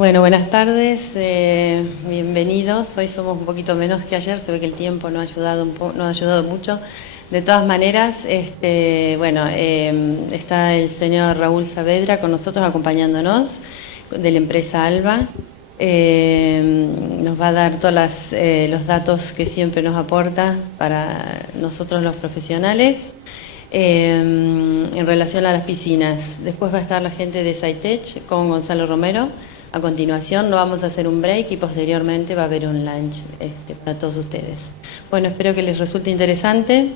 Bueno, buenas tardes, bienvenidos. Hoy somos un poquito menos que ayer, se ve que el tiempo no ha ayudado mucho. De todas maneras, está el señor Raúl Saavedra con nosotros acompañándonos, de la empresa Alba. Nos va a dar todos los datos que siempre nos aporta para nosotros los profesionales. En relación a las piscinas, después va a estar la gente de SciTech con Gonzalo Romero. A continuación no vamos a hacer un break y posteriormente va a haber un lunch para todos ustedes. Bueno, espero que les resulte interesante.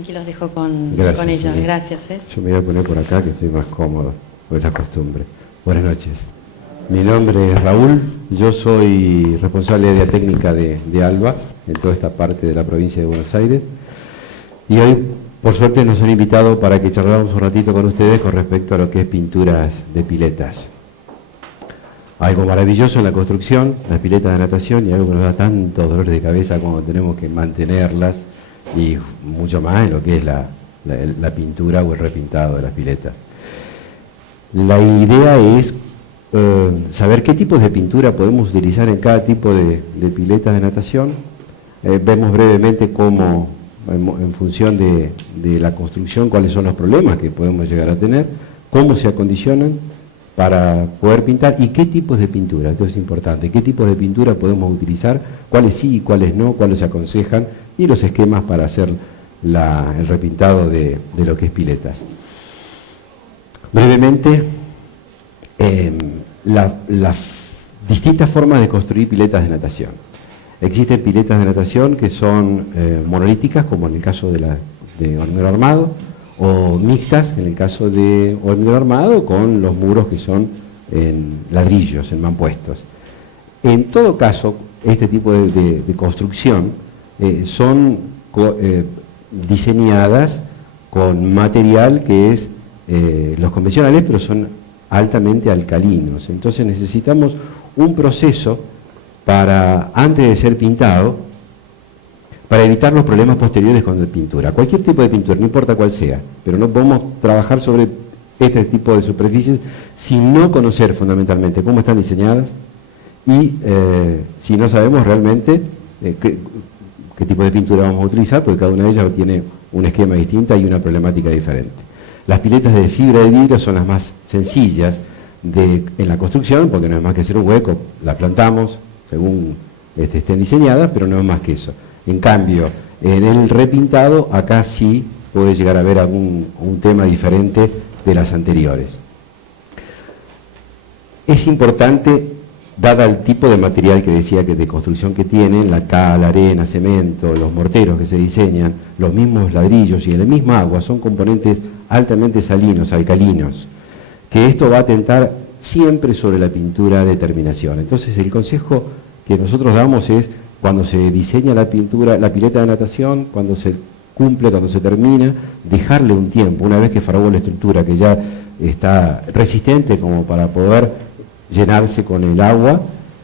Aquí los dejo con ellos. Gracias. Yo me voy a poner por acá que estoy más cómodo, pues es la costumbre. Buenas noches. Mi nombre es Raúl, yo soy responsable de área técnica de Alba, en toda esta parte de la provincia de Buenos Aires. Y hoy, por suerte, nos han invitado para que charlemos un ratito con ustedes con respecto a lo que es pinturas de piletas. Algo maravilloso en la construcción, las piletas de natación, y algo que nos da tantos dolores de cabeza cuando tenemos que mantenerlas, y mucho más en lo que es la pintura o el repintado de las piletas. La idea es saber qué tipos de pintura podemos utilizar en cada tipo de piletas de natación. Vemos brevemente cómo, en función de la construcción, cuáles son los problemas que podemos llegar a tener, cómo se acondicionan para poder pintar y qué tipos de pintura, esto es importante, qué tipos de pintura podemos utilizar, cuáles sí y cuáles no, cuáles se aconsejan, y los esquemas para hacer el repintado de lo que es piletas. Brevemente, las distintas formas de construir piletas de natación. Existen piletas de natación que son monolíticas, como en el caso de hormigón armado, o mixtas, en el caso de hormigón armado, con los muros que son en ladrillos, en mampuestos. En todo caso, este tipo de construcción son diseñadas con material que es los convencionales, pero son altamente alcalinos. Entonces necesitamos un proceso para, antes de ser pintado, para evitar los problemas posteriores con la pintura. Cualquier tipo de pintura, no importa cuál sea, pero no podemos trabajar sobre este tipo de superficies sin no conocer fundamentalmente cómo están diseñadas y si no sabemos realmente qué tipo de pintura vamos a utilizar, porque cada una de ellas tiene un esquema distinto y una problemática diferente. Las piletas de fibra de vidrio son las más sencillas en la construcción, porque no es más que hacer un hueco, las plantamos según estén diseñadas, pero no es más que eso. En cambio, en el repintado, acá sí puede llegar a haber un tema diferente de las anteriores. Es importante, dada el tipo de material que decía que de construcción que tienen, la cal, arena, cemento, los morteros que se diseñan, los mismos ladrillos y en la misma agua, son componentes altamente salinos, alcalinos, que esto va a atentar siempre sobre la pintura de terminación. Entonces, el consejo que nosotros damos es, cuando se diseña la pintura, la pileta de natación, cuando se cumple, cuando se termina, dejarle un tiempo, una vez que fraguó la estructura, que ya está resistente como para poder llenarse con el agua,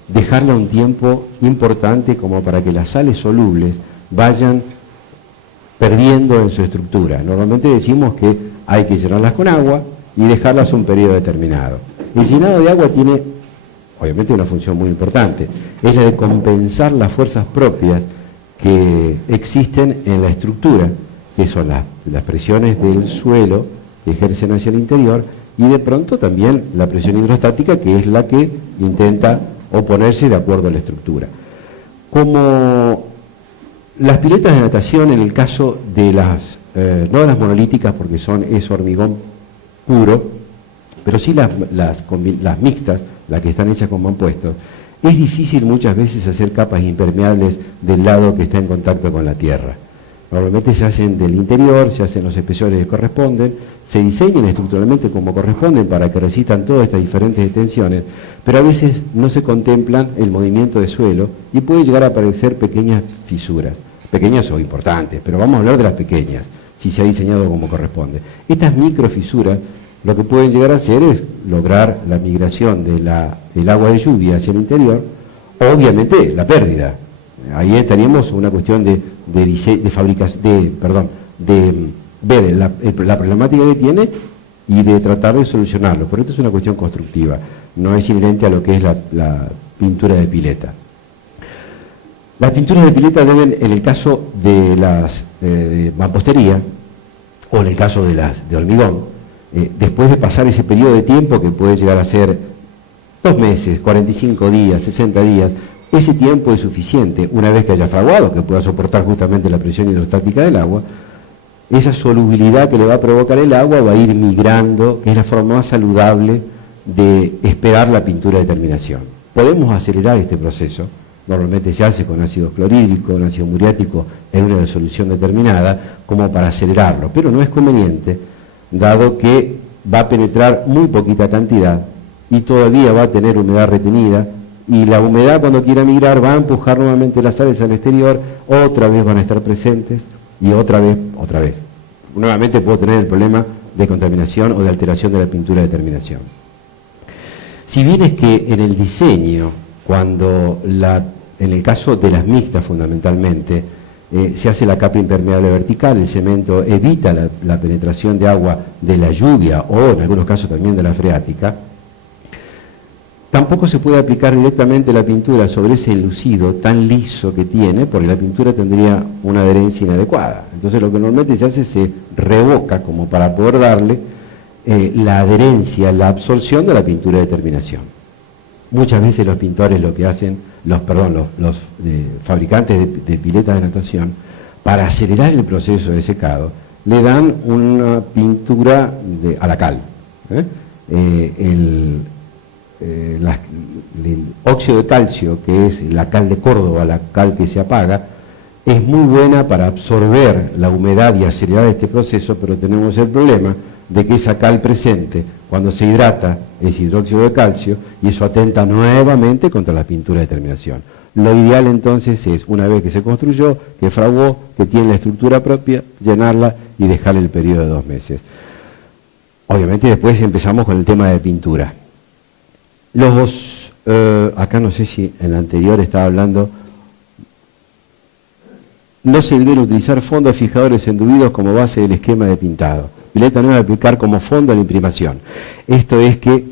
dejarle un tiempo importante como para que las sales solubles vayan perdiendo en su estructura. Normalmente decimos que hay que llenarlas con agua y dejarlas un periodo determinado. El llenado de agua tiene obviamente una función muy importante, es la de compensar las fuerzas propias que existen en la estructura, que son las presiones del suelo que ejercen hacia el interior, y de pronto también la presión hidrostática, que es la que intenta oponerse de acuerdo a la estructura. Como las piletas de natación, en el caso de no las monolíticas, porque es hormigón puro, pero sí las mixtas, las que están hechas con mampuestos, es difícil muchas veces hacer capas impermeables del lado que está en contacto con la tierra. Normalmente se hacen del interior, se hacen los espesores que corresponden, se diseñan estructuralmente como corresponden para que resistan todas estas diferentes tensiones, pero a veces no se contemplan el movimiento de suelo y puede llegar a aparecer pequeñas fisuras, pequeñas o importantes, pero vamos a hablar de las pequeñas, si se ha diseñado como corresponde. Estas microfisuras lo que pueden llegar a hacer es lograr la migración del agua de lluvia hacia el interior, obviamente la pérdida. Ahí estaríamos una cuestión de ver la problemática que tiene y de tratar de solucionarlo. Pero esto es una cuestión constructiva. no es inherente a lo que es la pintura de pileta. Las pinturas de pileta deben, en el caso de las de mampostería, o en el caso de las de hormigón, después de pasar ese periodo de tiempo que puede llegar a ser 2 meses, 45 días, 60 días, ese tiempo es suficiente, una vez que haya fraguado, que pueda soportar justamente la presión hidrostática del agua, esa solubilidad que le va a provocar el agua va a ir migrando, que es la forma más saludable de esperar la pintura de terminación. Podemos acelerar este proceso, normalmente se hace con ácido clorhídrico, con ácido muriático en una resolución determinada, como para acelerarlo, pero no es conveniente, dado que va a penetrar muy poquita cantidad y todavía va a tener humedad retenida, y la humedad cuando quiera migrar va a empujar nuevamente las sales al exterior, otra vez van a estar presentes y otra vez. Nuevamente puedo tener el problema de contaminación o de alteración de la pintura de terminación. Si bien es que en el diseño, cuando en el caso de las mixtas fundamentalmente, se hace la capa impermeable vertical, el cemento evita la penetración de agua de la lluvia o en algunos casos también de la freática, tampoco se puede aplicar directamente la pintura sobre ese enlucido tan liso que tiene, porque la pintura tendría una adherencia inadecuada. Entonces lo que normalmente se hace se revoca como para poder darle la adherencia, la absorción de la pintura de terminación. Muchas veces los pintores lo que hacen, los fabricantes de piletas de natación, para acelerar el proceso de secado, le dan una pintura a la cal. El óxido de calcio, que es la cal de Córdoba, la cal que se apaga, es muy buena para absorber la humedad y acelerar este proceso, pero tenemos el problema de que esa cal presente, cuando se hidrata, es hidróxido de calcio, y eso atenta nuevamente contra la pintura de terminación. Lo ideal entonces es, una vez que se construyó, que fraguó, que tiene la estructura propia, llenarla y dejar el periodo de 2 meses. Obviamente después empezamos con el tema de pintura. Acá no sé si en la anterior estaba hablando, no se deben utilizar fondos fijadores enduidos como base del esquema de pintado. Pileta no es aplicar como fondo a la imprimación. Esto es que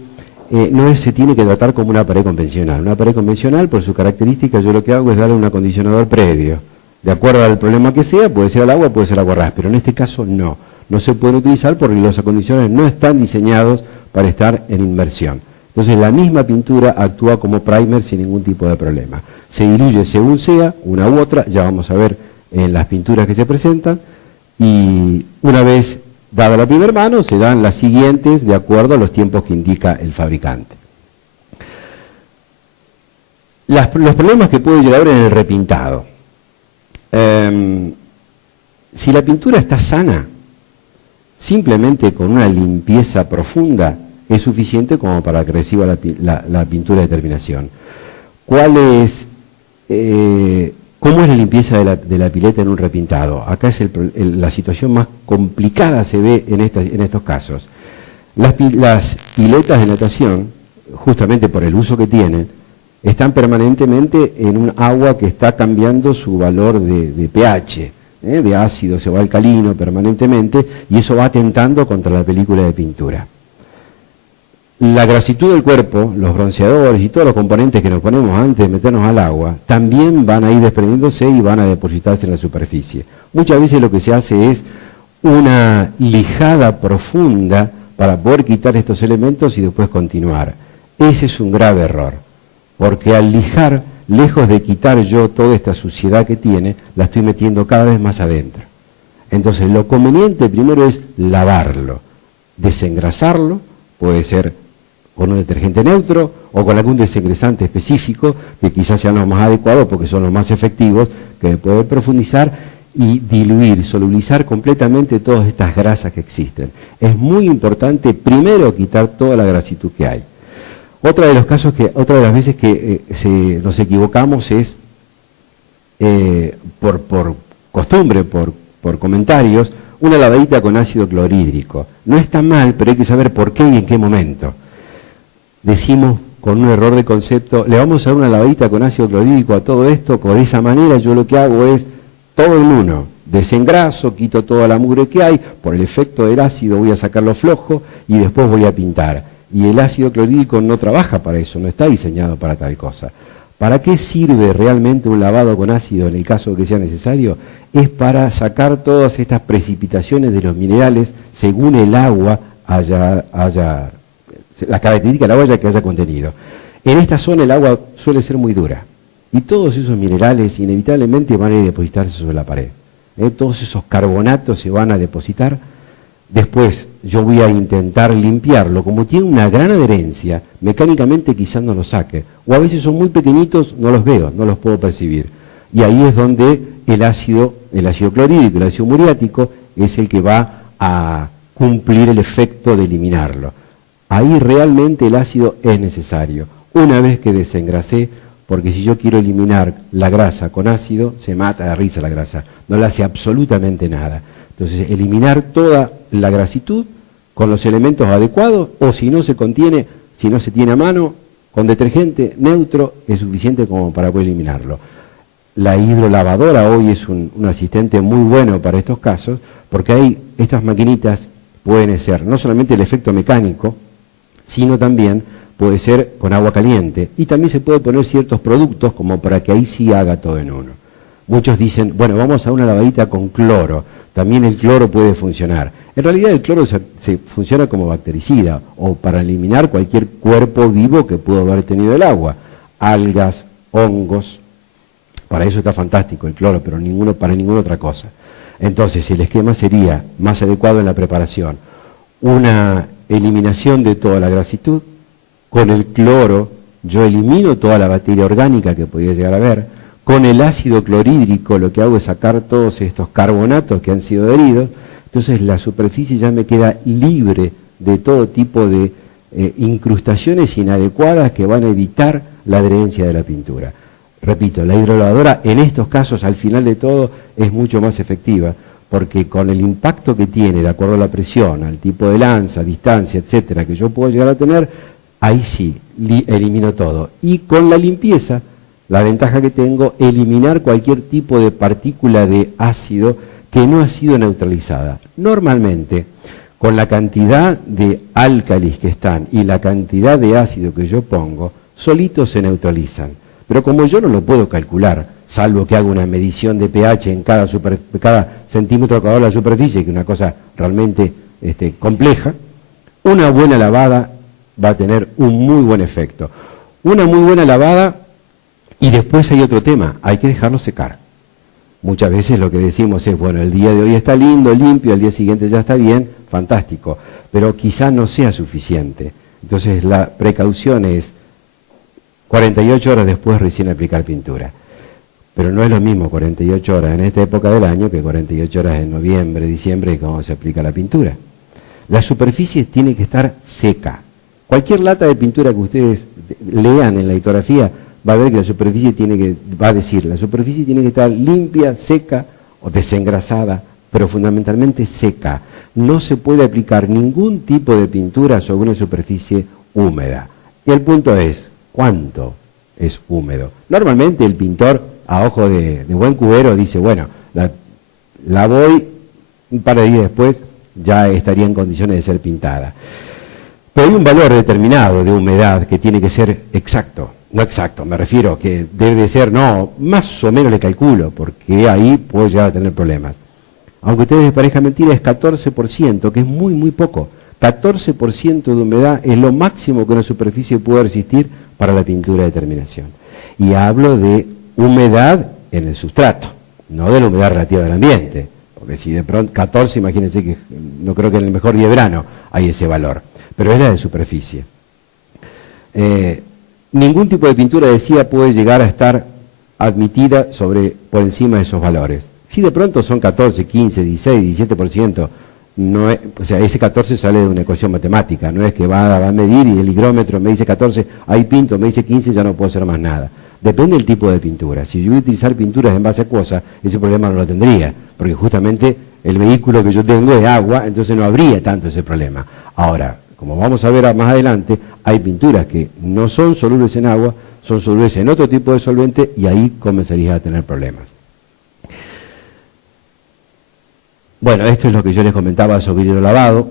no se tiene que tratar como una pared convencional. Una pared convencional, por su característica, yo lo que hago es darle un acondicionador previo. De acuerdo al problema que sea, puede ser al agua, puede ser agua ras, pero en este caso no. No se pueden utilizar porque los acondicionadores no están diseñados para estar en inmersión. Entonces la misma pintura actúa como primer sin ningún tipo de problema. Se diluye según sea, una u otra, ya vamos a ver en las pinturas que se presentan, y una vez dada la primera mano, se dan las siguientes de acuerdo a los tiempos que indica el fabricante. Los problemas que puede llegar en el repintado. Si la pintura está sana, simplemente con una limpieza profunda, es suficiente como para que reciba la pintura de terminación. ¿Cómo es la limpieza de la pileta en un repintado? Acá es la situación más complicada se ve en estos casos. Las piletas de natación, justamente por el uso que tienen, están permanentemente en un agua que está cambiando su valor de pH, de ácido se va alcalino permanentemente, y eso va atentando contra la película de pintura. La grasitud del cuerpo, los bronceadores y todos los componentes que nos ponemos antes de meternos al agua, también van a ir desprendiéndose y van a depositarse en la superficie. Muchas veces lo que se hace es una lijada profunda para poder quitar estos elementos y después continuar. Ese es un grave error, porque al lijar, lejos de quitar yo toda esta suciedad que tiene, la estoy metiendo cada vez más adentro. Entonces lo conveniente primero es lavarlo, desengrasarlo, puede ser con un detergente neutro o con algún desengrasante específico que quizás sean los más adecuados porque son los más efectivos, que pueden profundizar y diluir, solubilizar completamente todas estas grasas que existen. Es muy importante primero quitar toda la grasitud que hay. Otra de las veces que nos equivocamos es por costumbre, por comentarios, una lavadita con ácido clorhídrico. No está mal, pero hay que saber por qué y en qué momento. Decimos con un error de concepto, le vamos a dar una lavadita con ácido clorhídrico a todo esto, de esa manera yo lo que hago es todo en uno, desengraso, quito toda la mugre que hay, por el efecto del ácido voy a sacarlo flojo y después voy a pintar. y el ácido clorhídrico no trabaja para eso, no está diseñado para tal cosa. ¿Para qué sirve realmente un lavado con ácido en el caso de que sea necesario? Es para sacar todas estas precipitaciones de los minerales según el agua la característica del agua que haya contenido. En esta zona el agua suele ser muy dura y todos esos minerales inevitablemente van a ir a depositarse sobre la pared. Todos esos carbonatos se van a depositar. Después yo voy a intentar limpiarlo. Como tiene una gran adherencia, mecánicamente quizás no lo saque. O a veces son muy pequeñitos, no los veo, no los puedo percibir. Y ahí es donde el ácido clorhídrico, el ácido muriático, es el que va a cumplir el efecto de eliminarlo. Ahí realmente el ácido es necesario. Una vez que desengrasé, porque si yo quiero eliminar la grasa con ácido, se mata de risa la grasa, no le hace absolutamente nada. Entonces, eliminar toda la grasitud con los elementos adecuados, o si no se contiene, si no se tiene a mano, con detergente neutro es suficiente como para poder eliminarlo. La hidrolavadora hoy es un asistente muy bueno para estos casos, porque ahí estas maquinitas pueden ser no solamente el efecto mecánico, sino también puede ser con agua caliente, y también se puede poner ciertos productos como para que ahí sí haga todo en uno. Muchos dicen, bueno, vamos a una lavadita con cloro, también el cloro puede funcionar. En realidad el cloro se funciona como bactericida, o para eliminar cualquier cuerpo vivo que pudo haber tenido el agua, algas, hongos, para eso está fantástico el cloro, pero para ninguna otra cosa. Entonces el esquema sería más adecuado en la preparación, una eliminación de toda la grasitud. Con el cloro yo elimino toda la bacteria orgánica que podía llegar a haber. Con el ácido clorhídrico lo que hago es sacar todos estos carbonatos que han sido adheridos. Entonces la superficie ya me queda libre de todo tipo de incrustaciones inadecuadas que van a evitar la adherencia de la pintura. Repito, la hidrolavadora en estos casos al final de todo es mucho más efectiva, porque con el impacto que tiene, de acuerdo a la presión, al tipo de lanza, distancia, etcétera, que yo puedo llegar a tener, ahí sí, elimino todo. Y con la limpieza, la ventaja que tengo, eliminar cualquier tipo de partícula de ácido que no ha sido neutralizada. Normalmente, con la cantidad de álcalis que están y la cantidad de ácido que yo pongo, solitos se neutralizan. Pero como yo no lo puedo calcular, salvo que haga una medición de pH en cada centímetro cuadrado de la superficie, que es una cosa realmente compleja, una buena lavada va a tener un muy buen efecto. Una muy buena lavada, y después hay otro tema, hay que dejarlo secar. Muchas veces lo que decimos es, bueno, el día de hoy está lindo, limpio, al día siguiente ya está bien, fantástico, pero quizá no sea suficiente. Entonces la precaución es 48 horas después recién aplicar pintura. Pero no es lo mismo 48 horas en esta época del año que 48 horas en noviembre, diciembre, cuando se aplica la pintura. La superficie tiene que estar seca. Cualquier lata de pintura que ustedes lean en la litografía va a ver que la superficie la superficie tiene que estar limpia, seca o desengrasada, pero fundamentalmente seca. No se puede aplicar ningún tipo de pintura sobre una superficie húmeda. Y el punto es, ¿cuánto es húmedo? Normalmente el pintor, a ojo de buen cubero, dice, bueno, la voy, un par de días después ya estaría en condiciones de ser pintada. Pero hay un valor determinado de humedad que tiene que ser exacto. No exacto, me refiero que debe de ser, no, más o menos le calculo, porque ahí puedo llegar a tener problemas. Aunque a ustedes les parezca mentira, es 14%, que es muy, muy poco. 14% de humedad es lo máximo que una superficie puede resistir para la pintura de terminación. Y hablo de humedad en el sustrato, no de la humedad relativa del ambiente. Porque si de pronto 14, imagínense que no creo que en el mejor día de verano hay ese valor. Pero es la de superficie. Ningún tipo de pintura, decía, puede llegar a estar admitida por encima de esos valores. Si de pronto son 14, 15, 16, 17%, o sea, ese 14 sale de una ecuación matemática, no es que va a medir y el higrómetro me dice 14, ahí pinto, me dice 15, ya no puedo hacer más nada. Depende del tipo de pintura. Si yo voy a utilizar pinturas en base acuosa, ese problema no lo tendría, porque justamente el vehículo que yo tengo es agua, entonces no habría tanto ese problema. Ahora, como vamos a ver más adelante, hay pinturas que no son solubles en agua, son solubles en otro tipo de solvente y ahí comenzarías a tener problemas. Bueno, esto es lo que yo les comentaba sobre hidrolavado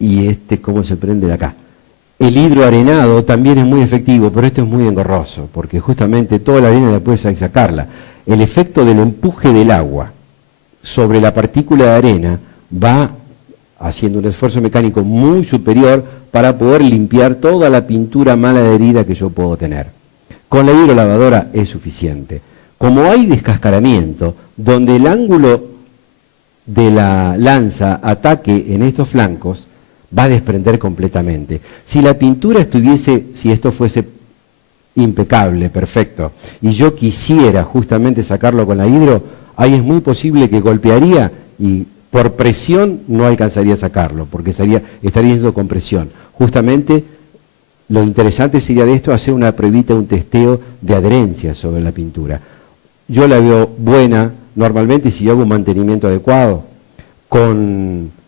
y cómo se prende de acá. El hidroarenado también es muy efectivo, pero esto es muy engorroso, porque justamente toda la arena después hay que sacarla. El efecto del empuje del agua sobre la partícula de arena va haciendo un esfuerzo mecánico muy superior para poder limpiar toda la pintura mal adherida que yo puedo tener. Con la hidrolavadora es suficiente. Como hay descascaramiento, donde el ángulo de la lanza ataque en estos flancos, va a desprender completamente. Si la pintura estuviese, si esto fuese impecable, perfecto, y yo quisiera justamente sacarlo con la hidro, ahí es muy posible que golpearía y por presión no alcanzaría a sacarlo, porque estaría yendo con presión. Justamente lo interesante sería de esto hacer una pruebita, un testeo de adherencia sobre la pintura. Yo la veo buena, normalmente si yo hago un mantenimiento adecuado, con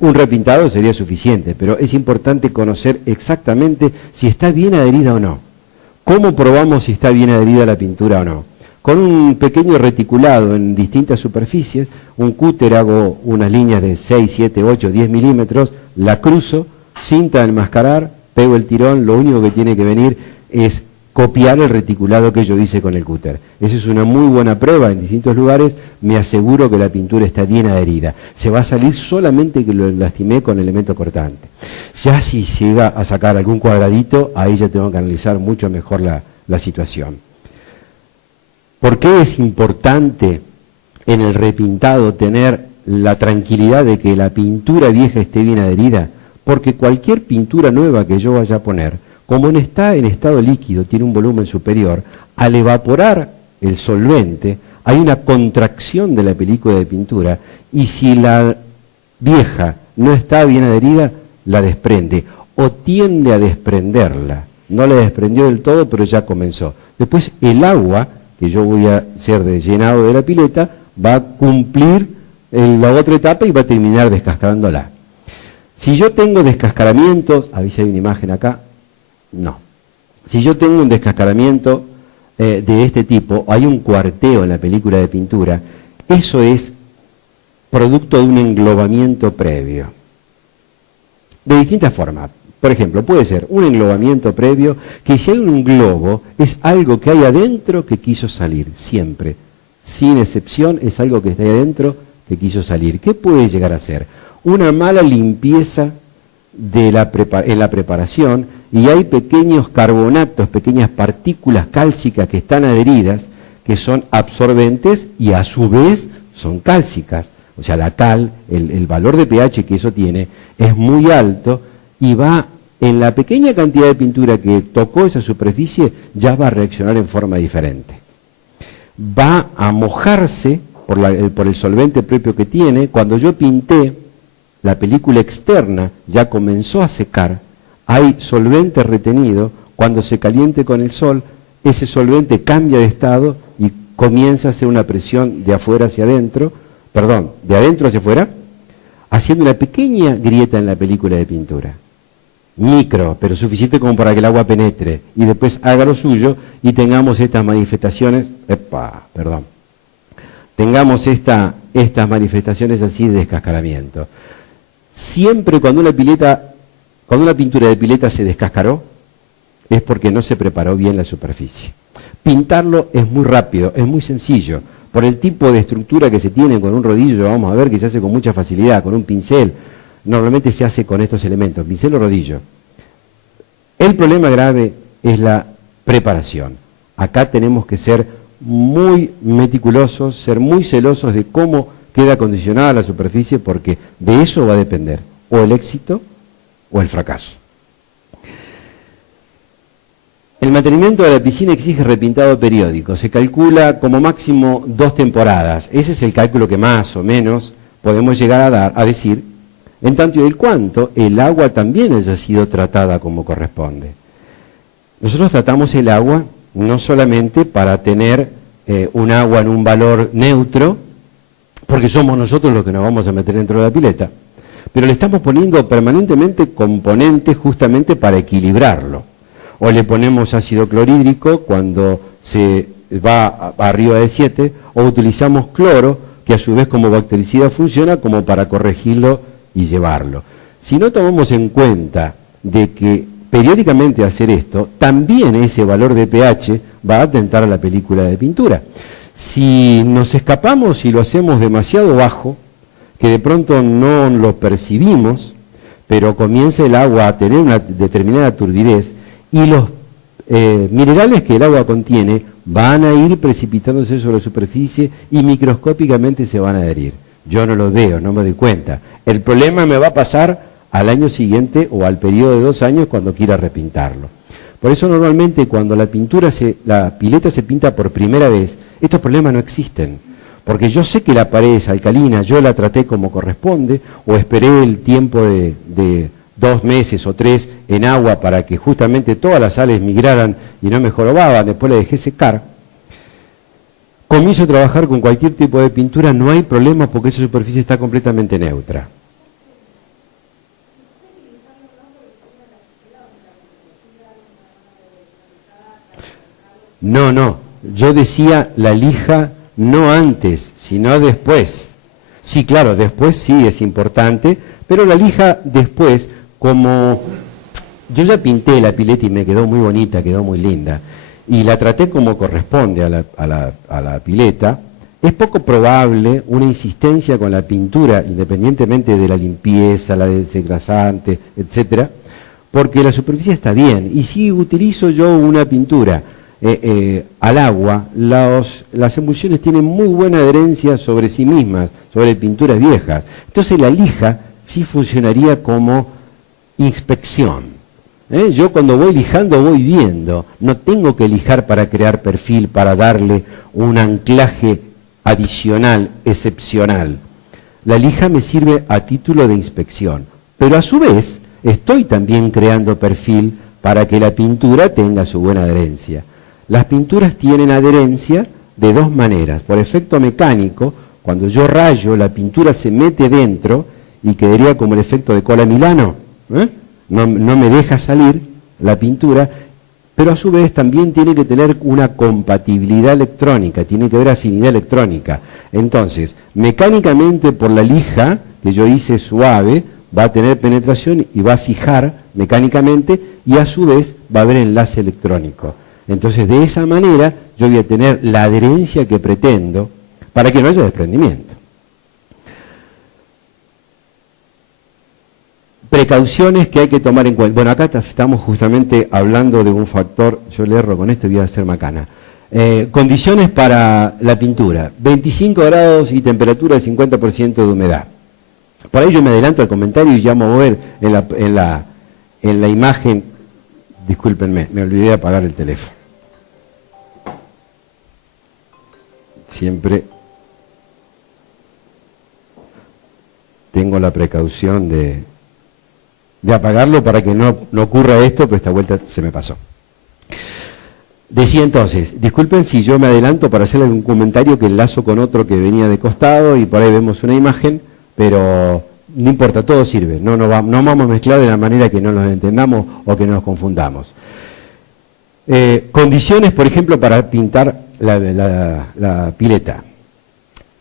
un repintado sería suficiente, pero es importante conocer exactamente si está bien adherida o no. ¿Cómo probamos si está bien adherida la pintura o no? Con un pequeño reticulado en distintas superficies, un cúter hago unas líneas de 6, 7, 8, 10 milímetros, la cruzo, cinta de enmascarar, pego el tirón, lo único que tiene que venir es copiar el reticulado que yo hice con el cúter. Esa es una muy buena prueba en distintos lugares, me aseguro que la pintura está bien adherida. Se va a salir solamente que lo lastimé con elemento cortante. Ya si llega a sacar algún cuadradito, ahí ya tengo que analizar mucho mejor la situación. ¿Por qué es importante en el repintado tener la tranquilidad de que la pintura vieja esté bien adherida? Porque cualquier pintura nueva que yo vaya a poner, como no está en estado líquido, tiene un volumen superior, al evaporar el solvente hay una contracción de la película de pintura y si la vieja no está bien adherida, la desprende o tiende a desprenderla. No la desprendió del todo, pero ya comenzó. Después el agua, que yo voy a hacer de llenado de la pileta, va a cumplir la otra etapa y va a terminar descascarándola. Si yo tengo descascaramientos, a ver si hay una imagen acá, no. Si yo tengo un descascaramiento de este tipo, hay un cuarteo en la película de pintura, eso es producto de un englobamiento previo. De distintas formas. Por ejemplo, puede ser un englobamiento previo, que si hay un globo, es algo que hay adentro que quiso salir, siempre. Sin excepción, es algo que está ahí adentro que quiso salir. ¿Qué puede llegar a ser? Una mala limpieza en la preparación, y hay pequeños carbonatos, pequeñas partículas cálcicas que están adheridas, que son absorbentes y a su vez son cálcicas. O sea, la cal, el valor de pH que eso tiene es muy alto y va en la pequeña cantidad de pintura que tocó esa superficie, ya va a reaccionar en forma diferente. Va a mojarse por el solvente propio que tiene. Cuando yo pinté, la película externa ya comenzó a secar, hay solvente retenido, cuando se caliente con el sol, ese solvente cambia de estado y comienza a hacer una presión de afuera hacia adentro, perdón, de adentro hacia afuera, haciendo una pequeña grieta en la película de pintura. Micro, pero suficiente como para que el agua penetre y después haga lo suyo y tengamos estas manifestaciones, tengamos estas manifestaciones así de descascaramiento. Siempre cuando una pintura de pileta se descascaró, es porque no se preparó bien la superficie. Pintarlo es muy rápido, es muy sencillo. Por el tipo de estructura que se tiene con un rodillo, vamos a ver que se hace con mucha facilidad, con un pincel. Normalmente se hace con estos elementos, pincel o rodillo. El problema grave es la preparación. Acá tenemos que ser muy meticulosos, ser muy celosos de cómo queda acondicionada la superficie, porque de eso va a depender o el éxito o el fracaso. El mantenimiento de la piscina exige repintado periódico. Se calcula como máximo 2 temporadas. Ese es el cálculo que más o menos podemos llegar a decir, en tanto y del cuanto el agua también haya sido tratada como corresponde. Nosotros tratamos el agua no solamente para tener un agua en un valor neutro, porque somos nosotros los que nos vamos a meter dentro de la pileta, pero le estamos poniendo permanentemente componentes justamente para equilibrarlo. O le ponemos ácido clorhídrico cuando se va arriba de 7, o utilizamos cloro, que a su vez como bactericida funciona como para corregirlo y llevarlo. Si no tomamos en cuenta de que periódicamente hacer esto, también ese valor de pH va a atentar a la película de pintura. Si nos escapamos y lo hacemos demasiado bajo, que de pronto no lo percibimos, pero comienza el agua a tener una determinada turbidez y los minerales que el agua contiene van a ir precipitándose sobre la superficie y microscópicamente se van a adherir. Yo no lo veo, no me doy cuenta. El problema me va a pasar al año siguiente o al periodo de 2 años cuando quiera repintarlo. Por eso normalmente cuando la pileta se pinta por primera vez, estos problemas no existen. Porque yo sé que la pared es alcalina, yo la traté como corresponde, o esperé el tiempo de 2 meses o 3 en agua para que justamente todas las sales migraran y no me jorobaban, después la dejé secar. Comienzo a trabajar con cualquier tipo de pintura, no hay problema porque esa superficie está completamente neutra. No, yo decía la lija no antes, sino después. Sí, claro, después sí es importante, pero la lija después, como yo ya pinté la pileta y me quedó muy bonita, quedó muy linda, y la traté como corresponde a la pileta, es poco probable una insistencia con la pintura, independientemente de la limpieza, la desengrasante, etcétera, porque la superficie está bien. Y si utilizo yo una pintura al agua, las emulsiones tienen muy buena adherencia sobre sí mismas, sobre pinturas viejas. Entonces la lija sí funcionaría como inspección. Yo cuando voy lijando voy viendo, no tengo que lijar para crear perfil, para darle un anclaje adicional, excepcional. La lija me sirve a título de inspección, pero a su vez estoy también creando perfil para que la pintura tenga su buena adherencia. Las pinturas tienen adherencia de 2 maneras. Por efecto mecánico, cuando yo rayo, la pintura se mete dentro y quedaría como el efecto de cola Milano. No me deja salir la pintura, pero a su vez también tiene que tener una compatibilidad electrónica, tiene que haber afinidad electrónica. Entonces, mecánicamente por la lija que yo hice suave, va a tener penetración y va a fijar mecánicamente y a su vez va a haber enlace electrónico. Entonces, de esa manera, yo voy a tener la adherencia que pretendo para que no haya desprendimiento. Precauciones que hay que tomar en cuenta. Bueno, acá estamos justamente hablando de un factor, yo le erro con esto y voy a hacer macana. Condiciones para la pintura, 25 grados y temperatura de 50% de humedad. Por ahí yo me adelanto al comentario y llamo a ver en la imagen, discúlpenme, me olvidé de apagar el teléfono. Siempre tengo la precaución de apagarlo para que no ocurra esto, pero esta vuelta se me pasó. Decía entonces, disculpen si yo me adelanto para hacer algún comentario que enlazo con otro que venía de costado y por ahí vemos una imagen, pero no importa, todo sirve, no vamos a mezclar de la manera que no nos entendamos o que nos confundamos. Condiciones, por ejemplo, para pintar la pileta.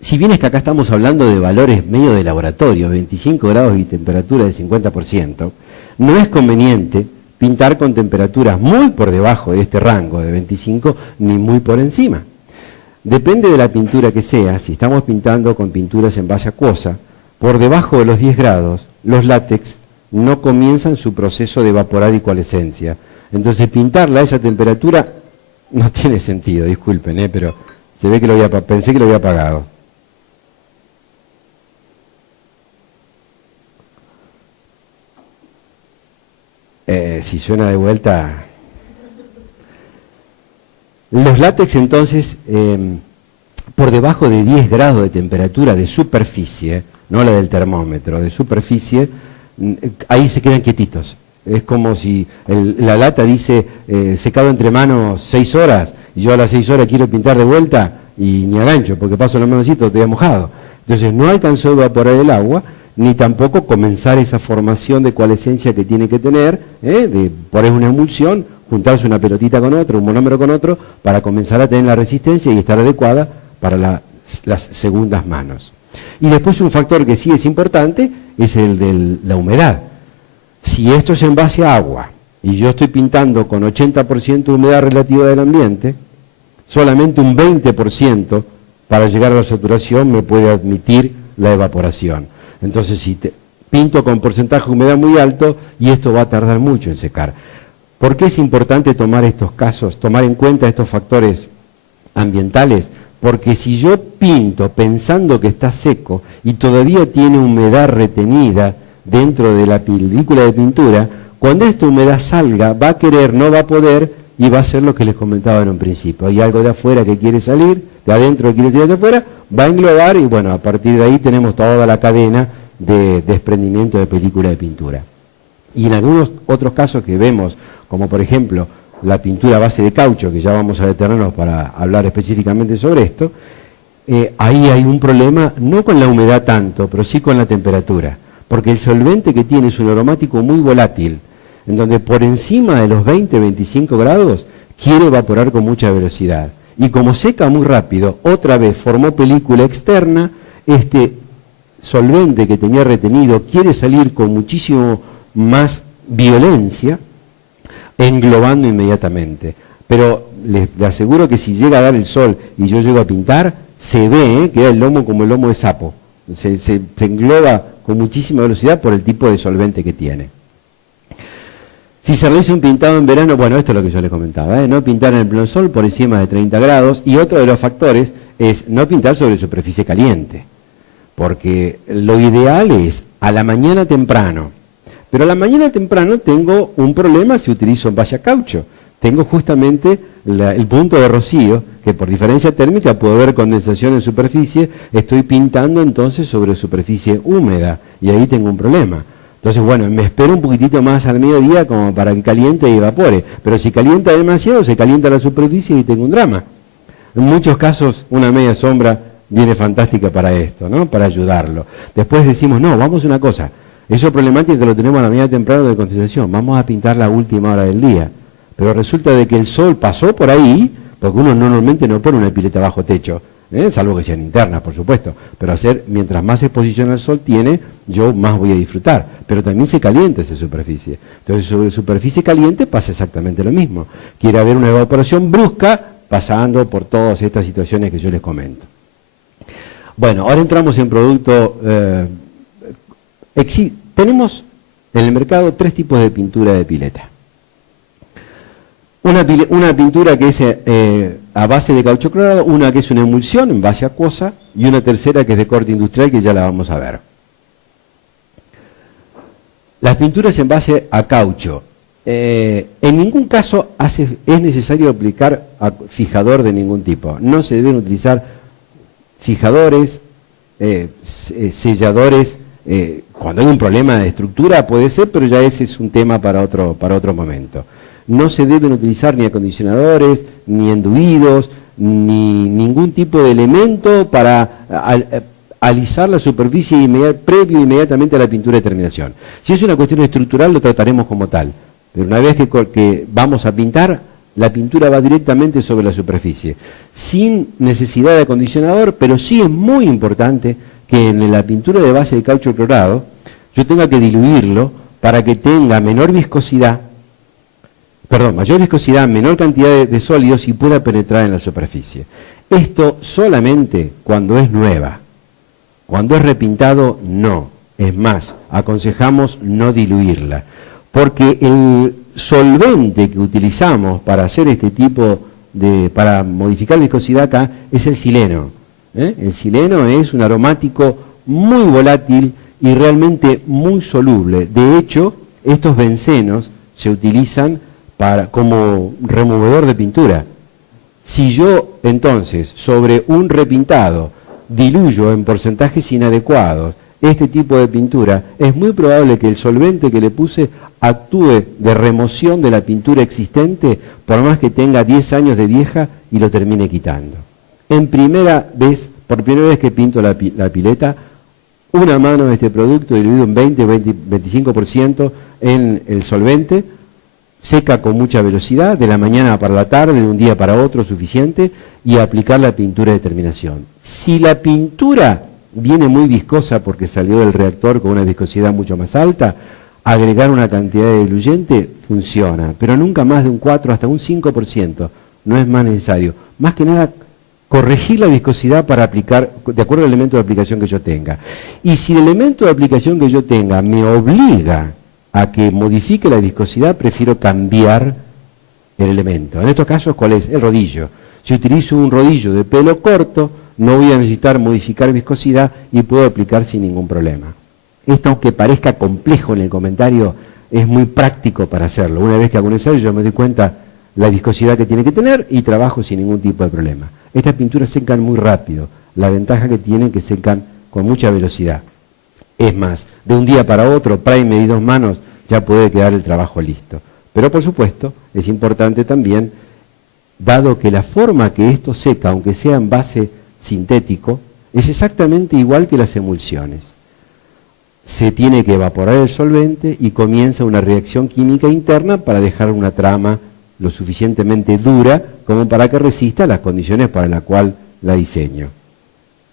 Si bien es que acá estamos hablando de valores medio de laboratorio, 25 grados y temperatura de 50%, no es conveniente pintar con temperaturas muy por debajo de este rango de 25 ni muy por encima. Depende de la pintura que sea, si estamos pintando con pinturas en base acuosa, por debajo de los 10 grados, los látex no comienzan su proceso de evaporar y coalescencia. Entonces pintarla a esa temperatura no tiene sentido, disculpen, pero se ve que pensé que lo había apagado. Si suena de vuelta. Los látex entonces, por debajo de 10 grados de temperatura de superficie, no la del termómetro, de superficie, ahí se quedan quietitos. Es como si la lata dice secado entre manos 6 horas, y yo a las 6 horas quiero pintar de vuelta y ni agancho, porque paso los manoncitos, estoy mojado. Entonces no alcanzó a evaporar el agua, ni tampoco comenzar esa formación de coalescencia que tiene que tener, de poner una emulsión, juntarse una pelotita con otro, un monómero con otro, para comenzar a tener la resistencia y estar adecuada para las segundas manos. Y después un factor que sí es importante es el de la humedad. Si esto es en base a agua y yo estoy pintando con 80% de humedad relativa del ambiente, solamente un 20% para llegar a la saturación me puede admitir la evaporación. Entonces, si pinto con porcentaje de humedad muy alto, y esto va a tardar mucho en secar. ¿Por qué es importante tomar estos casos, tomar en cuenta estos factores ambientales? Porque si yo pinto pensando que está seco y todavía tiene humedad retenida dentro de la película de pintura, cuando esta humedad salga, va a querer, no va a poder, y va a ser lo que les comentaba en un principio. Hay algo de afuera que quiere salir, de adentro que quiere salir de afuera, va a englobar, y bueno, a partir de ahí tenemos toda la cadena de desprendimiento de película de pintura. Y en algunos otros casos que vemos, como por ejemplo la pintura a base de caucho, que ya vamos a detenernos para hablar específicamente sobre esto, ahí hay un problema, no con la humedad tanto, pero sí con la temperatura, porque el solvente que tiene es un aromático muy volátil, en donde por encima de los 20-25 grados quiere evaporar con mucha velocidad. Y como seca muy rápido, otra vez formó película externa, este solvente que tenía retenido quiere salir con muchísimo más violencia, englobando inmediatamente. Pero les aseguro que si llega a dar el sol y yo llego a pintar, se ve, queda el lomo como el lomo de sapo. Se engloba con muchísima velocidad por el tipo de solvente que tiene. Si se realiza un pintado en verano, bueno, esto es lo que yo les comentaba, no pintar en el pleno sol por encima de 30 grados, y otro de los factores es no pintar sobre superficie caliente, porque lo ideal es a la mañana temprano. Pero a la mañana temprano tengo un problema si utilizo en base a caucho. Tengo justamente el punto de rocío, que por diferencia térmica puede haber condensación en superficie, estoy pintando entonces sobre superficie húmeda, y ahí tengo un problema. Entonces, bueno, me espero un poquitito más al mediodía como para que caliente y evapore, pero si calienta demasiado, se calienta la superficie y tengo un drama. En muchos casos, una media sombra viene fantástica para esto, ¿no? Para ayudarlo. Después decimos, no, vamos a una cosa, eso es problemático que lo tenemos a la mañana temprano de condensación, vamos a pintar la última hora del día. Pero resulta de que el sol pasó por ahí, porque uno normalmente no pone una pileta bajo techo, salvo que sean internas, por supuesto, pero mientras más exposición al sol tiene, yo más voy a disfrutar, pero también se calienta esa superficie. Entonces sobre superficie caliente pasa exactamente lo mismo. Quiere haber una evaporación brusca pasando por todas estas situaciones que yo les comento. Bueno, ahora entramos en producto. Tenemos en el mercado 3 tipos de pintura de pileta. Una pintura que es a base de caucho clorado, una que es una emulsión en base acuosa y una tercera que es de corte industrial, que ya la vamos a ver. Las pinturas en base a caucho, en ningún caso es necesario aplicar fijador de ningún tipo. No se deben utilizar fijadores, selladores. Cuando hay un problema de estructura puede ser, pero ya ese es un tema para otro momento. No se deben utilizar ni acondicionadores, ni enduidos, ni ningún tipo de elemento para alisar la superficie previo inmediatamente a la pintura de terminación. Si es una cuestión estructural, lo trataremos como tal. Pero una vez que vamos a pintar, la pintura va directamente sobre la superficie, sin necesidad de acondicionador, pero sí es muy importante que en la pintura de base de caucho clorado yo tenga que diluirlo para que tenga mayor viscosidad, menor cantidad de sólidos y pueda penetrar en la superficie. Esto solamente cuando es nueva. Cuando es repintado, no. Es más, aconsejamos no diluirla, porque el solvente que utilizamos para hacer este tipo para modificar la viscosidad acá es el sileno. El sileno es un aromático muy volátil y realmente muy soluble. De hecho, estos bencenos se utilizan como removedor de pintura. Si yo entonces sobre un repintado diluyo en porcentajes inadecuados este tipo de pintura, es muy probable que el solvente que le puse actúe de remoción de la pintura existente, por más que tenga 10 años de vieja, y lo termine quitando. Por primera vez que pinto la pileta, una mano de este producto diluido en 20-25% en el solvente, seca con mucha velocidad, de la mañana para la tarde, de un día para otro suficiente, y aplicar la pintura de terminación. Si la pintura viene muy viscosa porque salió del reactor con una viscosidad mucho más alta, agregar una cantidad de diluyente, funciona, pero nunca más de un 4 hasta un 5%, no es más necesario. Más que nada, corregir la viscosidad para aplicar, de acuerdo al elemento de aplicación que yo tenga. Y si el elemento de aplicación que yo tenga me obliga a que modifique la viscosidad, prefiero cambiar el elemento. En estos casos, ¿cuál es? El rodillo. Si utilizo un rodillo de pelo corto, no voy a necesitar modificar viscosidad y puedo aplicar sin ningún problema. Esto, aunque parezca complejo en el comentario, es muy práctico para hacerlo. Una vez que hago un ensayo, yo me doy cuenta la viscosidad que tiene que tener y trabajo sin ningún tipo de problema. Estas pinturas secan muy rápido. La ventaja que tienen es que secan con mucha velocidad. Es más, de un día para otro, primer y 2 manos, ya puede quedar el trabajo listo. Pero por supuesto, es importante también, dado que la forma que esto seca, aunque sea en base sintético, es exactamente igual que las emulsiones. Se tiene que evaporar el solvente y comienza una reacción química interna para dejar una trama lo suficientemente dura como para que resista las condiciones para las cuales la diseño.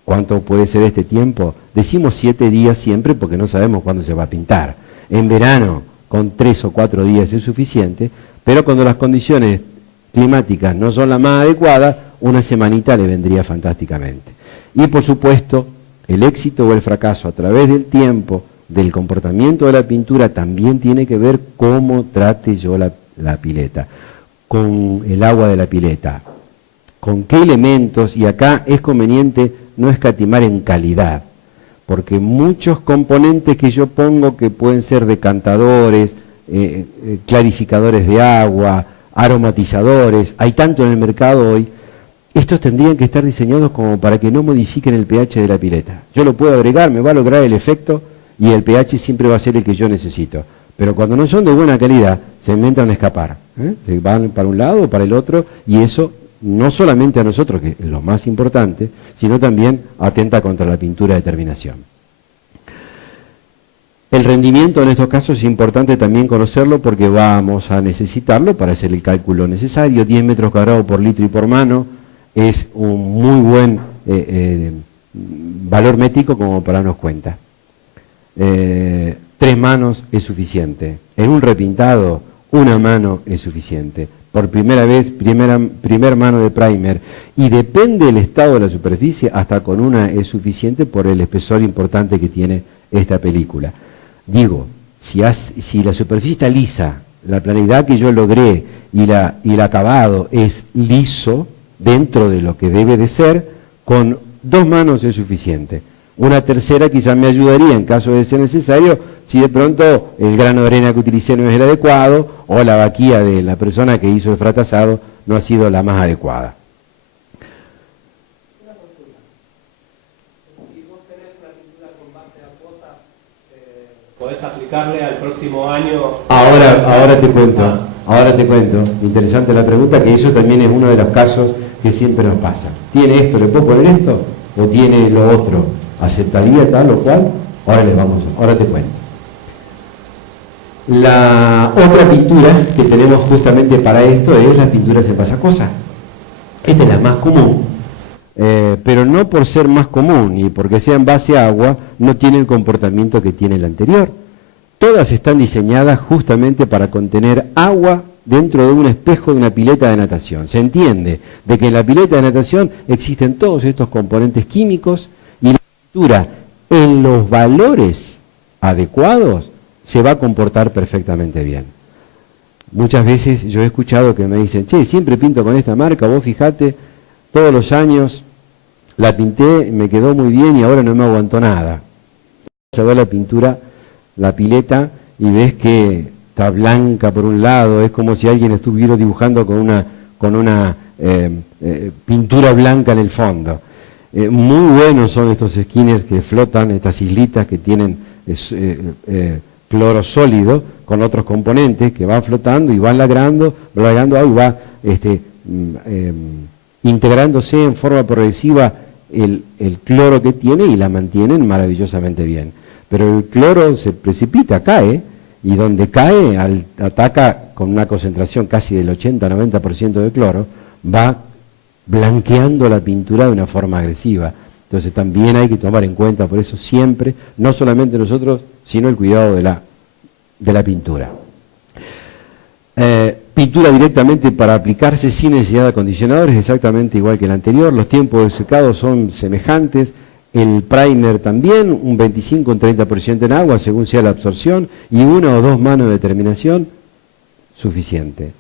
¿Cuánto puede ser este tiempo? Decimos 7 días siempre porque no sabemos cuándo se va a pintar. En verano, con 3 o 4 días es suficiente, pero cuando las condiciones climáticas no son las más adecuadas, una semanita le vendría fantásticamente. Y por supuesto, el éxito o el fracaso a través del tiempo, del comportamiento de la pintura, también tiene que ver cómo trate yo la pileta, con el agua de la pileta, con qué elementos, y acá es conveniente no escatimar en calidad, porque muchos componentes que yo pongo que pueden ser decantadores, clarificadores de agua, aromatizadores, hay tanto en el mercado hoy, estos tendrían que estar diseñados como para que no modifiquen el pH de la pileta. Yo lo puedo agregar, me va a lograr el efecto y el pH siempre va a ser el que yo necesito. Pero cuando no son de buena calidad, se inventan escapar. Se van para un lado o para el otro, y eso no solamente a nosotros, que es lo más importante, sino también atenta contra la pintura de terminación. El rendimiento en estos casos es importante también conocerlo porque vamos a necesitarlo para hacer el cálculo necesario. 10 metros cuadrados por litro y por mano es un muy buen valor métrico como para darnos cuenta. 3 manos es suficiente. En un repintado, 1 mano es suficiente. Por primera vez, primer mano de primer. Y depende del estado de la superficie, hasta con 1 es suficiente por el espesor importante que tiene esta película. Digo, si la superficie está lisa, la planeidad que yo logré y el acabado es liso, dentro de lo que debe de ser, con 2 manos es suficiente. Una tercera quizás me ayudaría en caso de ser necesario, si de pronto el grano de arena que utilicé no es el adecuado, o la vaquilla de la persona que hizo el fratasado no ha sido la más adecuada. Una consulta. Si vos tenés una pintura con base acuosa, ¿podés aplicarle al próximo año? Ahora te cuento. Interesante la pregunta, que eso también es uno de los casos que siempre nos pasa. ¿Tiene esto, le puedo poner esto? ¿O tiene lo otro? ¿Aceptaría tal o cual? Ahora te cuento. La otra pintura que tenemos justamente para esto es las pinturas en pasacosa. Esta es la más común, pero no por ser más común y porque sea en base a agua, no tiene el comportamiento que tiene la anterior. Todas están diseñadas justamente para contener agua dentro de un espejo de una pileta de natación. Se entiende de que en la pileta de natación existen todos estos componentes químicos y la pintura en los valores adecuados se va a comportar perfectamente bien. Muchas veces yo he escuchado que me dicen, che, siempre pinto con esta marca, vos fijate, todos los años la pinté, me quedó muy bien y ahora no me aguantó nada. Vas a ver la pintura, la pileta, y ves que está blanca por un lado, es como si alguien estuviera dibujando con una pintura blanca en el fondo. Muy buenos son estos skinners que flotan, estas islitas que tienen cloro sólido con otros componentes que van flotando y van lagrando y va integrándose en forma progresiva el cloro que tiene y la mantienen maravillosamente bien. Pero el cloro se precipita, cae, y donde cae, ataca con una concentración casi del 80-90% de cloro, va blanqueando la pintura de una forma agresiva. Entonces también hay que tomar en cuenta, por eso siempre, no solamente nosotros, sino el cuidado de la de la pintura. Pintura directamente para aplicarse sin necesidad de acondicionadores, exactamente igual que el anterior. Los tiempos de secado son semejantes. El primer también, un 25 o un 30% en agua, según sea la absorción, y 1 o 2 manos de terminación, suficiente.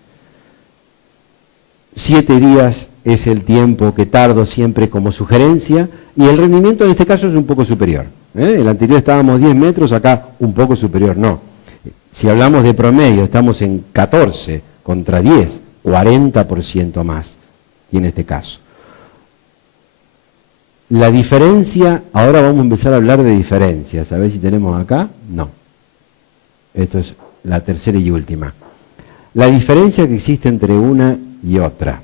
7 días es el tiempo que tardo siempre como sugerencia, y el rendimiento en este caso es un poco superior. El anterior estábamos 10 metros, acá un poco superior, no. Si hablamos de promedio, estamos en 14 contra 10, 40% más, y en este caso. La diferencia, ahora vamos a empezar a hablar de diferencias, a ver si tenemos acá, no. Esto es la tercera y última. La diferencia que existe entre una y otra,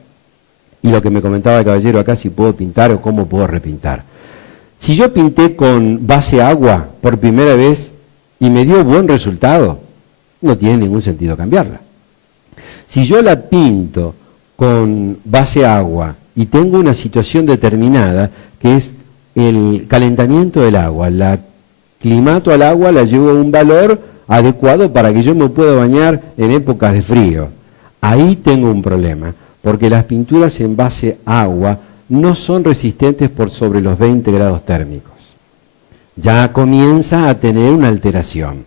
y lo que me comentaba el caballero acá, si puedo pintar o cómo puedo repintar. Si yo pinté con base agua por primera vez y me dio buen resultado, no tiene ningún sentido cambiarla. Si yo la pinto con base agua y tengo una situación determinada, que es el calentamiento del agua, la climato al agua la llevo a un valor adecuado para que yo me pueda bañar en épocas de frío. Ahí tengo un problema, porque las pinturas en base agua no son resistentes por sobre los 20 grados térmicos. Ya comienza a tener una alteración.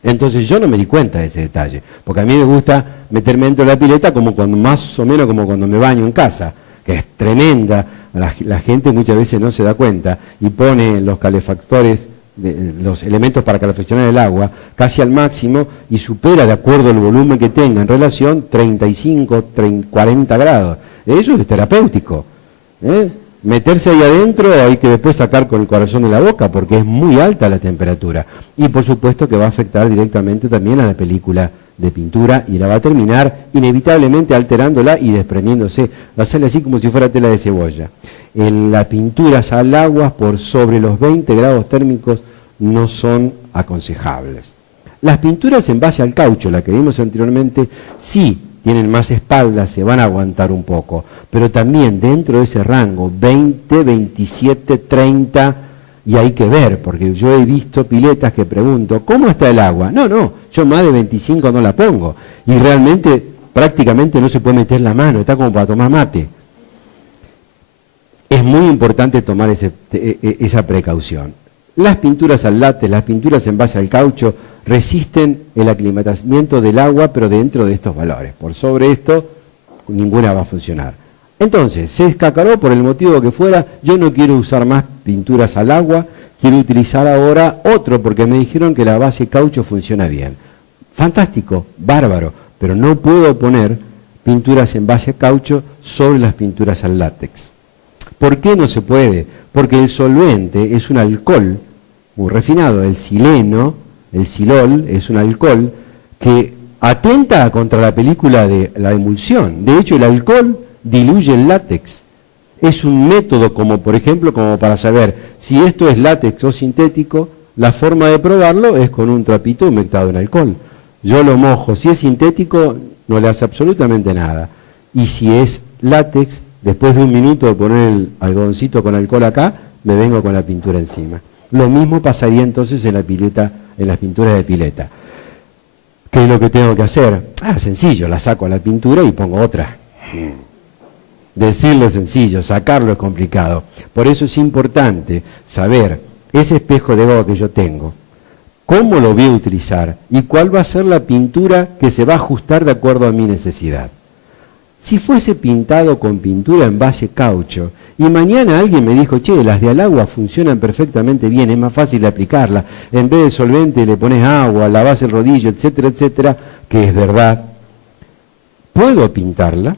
Entonces yo no me di cuenta de ese detalle, porque a mí me gusta meterme dentro de la pileta como cuando, más o menos como cuando me baño en casa, que es tremenda. La gente muchas veces no se da cuenta y pone los calefactores, los elementos para calefaccionar el agua casi al máximo y supera, de acuerdo al volumen que tenga en relación, 35, 40 grados. Eso es terapéutico. Meterse ahí adentro hay que después sacar con el corazón de la boca porque es muy alta la temperatura. Y por supuesto que va a afectar directamente también a la película de pintura y la va a terminar inevitablemente alterándola y desprendiéndose. Va a ser así como si fuera tela de cebolla. Las pinturas al agua por sobre los 20 grados térmicos no son aconsejables. Las pinturas en base al caucho, la que vimos anteriormente, sí tienen más espalda, se van a aguantar un poco, pero también dentro de ese rango, 20, 27, 30, y hay que ver, porque yo he visto piletas que pregunto, ¿cómo está el agua? No, yo más de 25 no la pongo, y realmente prácticamente no se puede meter la mano, está como para tomar mate. Es muy importante tomar esa precaución. Las pinturas al látex, las pinturas en base al caucho, resisten el aclimatamiento del agua, pero dentro de estos valores. Por sobre esto, ninguna va a funcionar. Entonces, se escacaró por el motivo que fuera, yo no quiero usar más pinturas al agua, quiero utilizar ahora otro, porque me dijeron que la base caucho funciona bien. Fantástico, bárbaro, pero no puedo poner pinturas en base a caucho sobre las pinturas al látex. ¿Por qué no se puede? Porque el solvente es un alcohol muy refinado, el sileno, el silol es un alcohol que atenta contra la película de la emulsión. De hecho, el alcohol diluye el látex. Es un método como, por ejemplo, como para saber si esto es látex o sintético, la forma de probarlo es con un trapito humectado en alcohol. Yo lo mojo, si es sintético no le hace absolutamente nada. Y si es látex, después de un minuto de poner el algodoncito con alcohol acá, me vengo con la pintura encima. Lo mismo pasaría entonces en la pileta, en las pinturas de pileta. ¿Qué es lo que tengo que hacer? Sencillo, la saco a la pintura y pongo otra. Decirlo es sencillo, sacarlo es complicado. Por eso es importante saber ese espejo de agua que yo tengo, cómo lo voy a utilizar y cuál va a ser la pintura que se va a ajustar de acuerdo a mi necesidad. Si fuese pintado con pintura en base caucho y mañana alguien me dijo, che, las de al agua funcionan perfectamente bien, es más fácil de aplicarla, en vez de solvente le pones agua, lavas el rodillo, etcétera, etcétera, que es verdad, ¿puedo pintarla?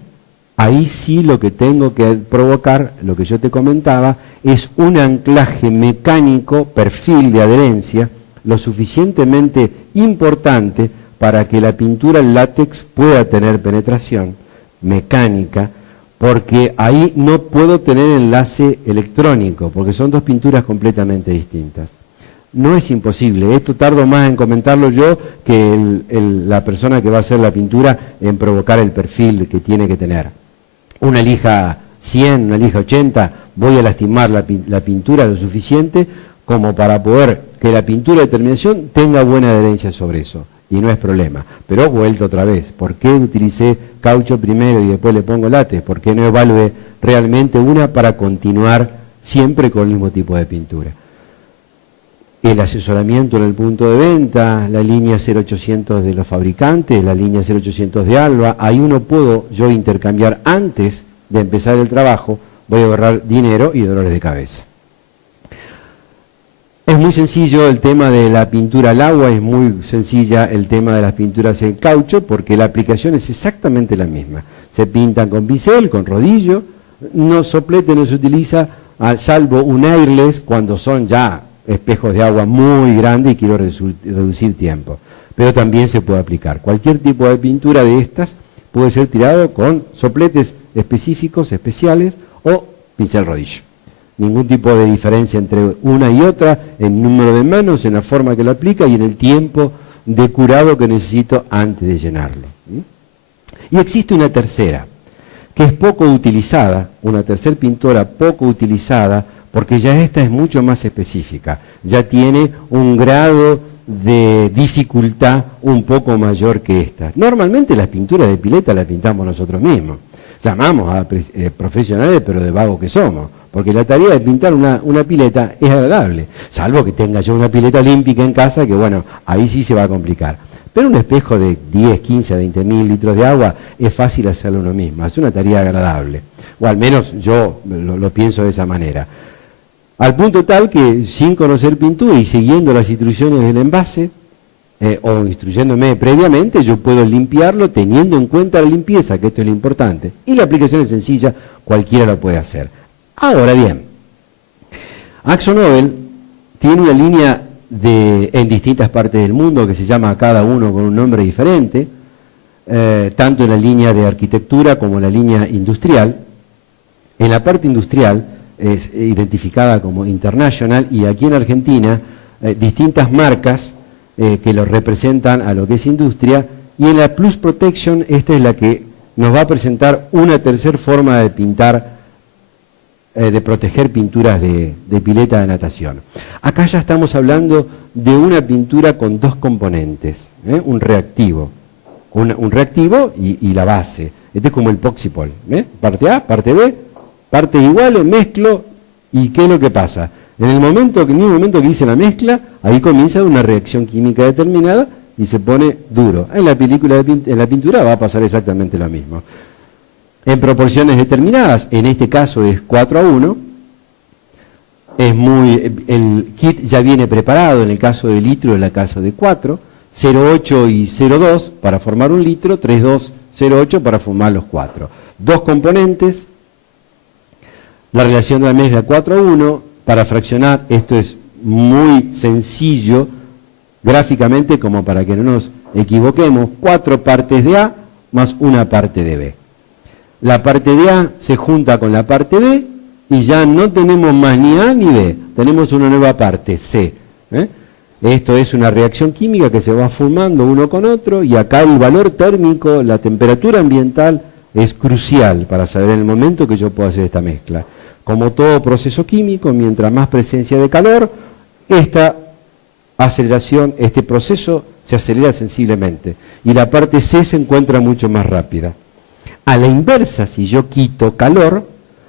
Ahí sí lo que tengo que provocar, lo que yo te comentaba, es un anclaje mecánico, perfil de adherencia, lo suficientemente importante para que la pintura en látex pueda tener penetración mecánica, porque ahí no puedo tener enlace electrónico, porque son dos pinturas completamente distintas. No es imposible, esto tardo más en comentarlo yo que la persona que va a hacer la pintura en provocar el perfil que tiene que tener. Una lija 100, una lija 80, voy a lastimar la pintura lo suficiente como para poder que la pintura de terminación tenga buena adherencia sobre eso. y no es problema. Pero vuelto otra vez, ¿por qué utilicé caucho primero y después le pongo látex? ¿Por qué no evalué realmente una para continuar siempre con el mismo tipo de pintura? El asesoramiento en el punto de venta, la línea 0800 de los fabricantes, la línea 0800 de Alba, ahí uno puedo yo intercambiar antes de empezar el trabajo, voy a ahorrar dinero y dolores de cabeza. Es muy sencillo el tema de la pintura al agua, es muy sencilla el tema de las pinturas en caucho, porque la aplicación es exactamente la misma. Se pintan con pincel, con rodillo, no soplete no se utiliza, salvo un airless cuando son ya espejos de agua muy grandes y quiero reducir tiempo. Pero también se puede aplicar. Cualquier tipo de pintura de estas puede ser tirado con sopletes específicos, especiales o pincel rodillo. Ningún tipo de diferencia entre una y otra en número de manos, en la forma que lo aplica y en el tiempo de curado que necesito antes de llenarlo. Y existe una tercera, que es poco utilizada, una tercera pintura poco utilizada, porque ya esta es mucho más específica, ya tiene un grado de dificultad un poco mayor que esta. Normalmente las pinturas de pileta las pintamos nosotros mismos, llamamos a profesionales pero de vagos que somos, porque la tarea de pintar una pileta es agradable, salvo que tenga yo una pileta olímpica en casa, que bueno, ahí sí se va a complicar. Pero un espejo de 10, 15, 20 mil litros de agua es fácil hacerlo uno mismo, es una tarea agradable, o al menos yo lo pienso de esa manera. Al punto tal que sin conocer pintura y siguiendo las instrucciones del envase, o instruyéndome previamente, yo puedo limpiarlo teniendo en cuenta la limpieza, que esto es lo importante. Y la aplicación es sencilla, cualquiera lo puede hacer. Ahora bien, AkzoNobel tiene una línea en distintas partes del mundo que se llama cada uno con un nombre diferente, tanto en la línea de arquitectura como en la línea industrial. En la parte industrial es identificada como International y aquí en Argentina distintas marcas que lo representan a lo que es industria, y en la Plus Protection esta es la que nos va a presentar una tercera forma de pintar, de proteger pinturas de pileta de natación. Acá ya estamos hablando de una pintura con dos componentes, un reactivo, un reactivo y la base. Este es como el Poxipol, parte A, parte B, partes iguales, mezclo, y ¿qué es lo que pasa? En el momento que hice la mezcla, ahí comienza una reacción química determinada y se pone duro. En la pintura va a pasar exactamente lo mismo. En proporciones determinadas, en este caso es 4:1, el kit ya viene preparado, en el caso de litro, en el caso de 4, 0,8 y 0,2 para formar un litro, 3,2, 0,8 para formar los 4. Dos componentes, la relación de la mezcla 4:1, para fraccionar, esto es muy sencillo gráficamente como para que no nos equivoquemos, 4 partes de A más una parte de B. La parte de A se junta con la parte B y ya no tenemos más ni A ni B, tenemos una nueva parte, C. Esto es una reacción química que se va formando uno con otro y acá el valor térmico, la temperatura ambiental es crucial para saber el momento que yo puedo hacer esta mezcla. Como todo proceso químico, mientras más presencia de calor, esta aceleración, este proceso se acelera sensiblemente y la parte C se encuentra mucho más rápida. A la inversa, si yo quito calor,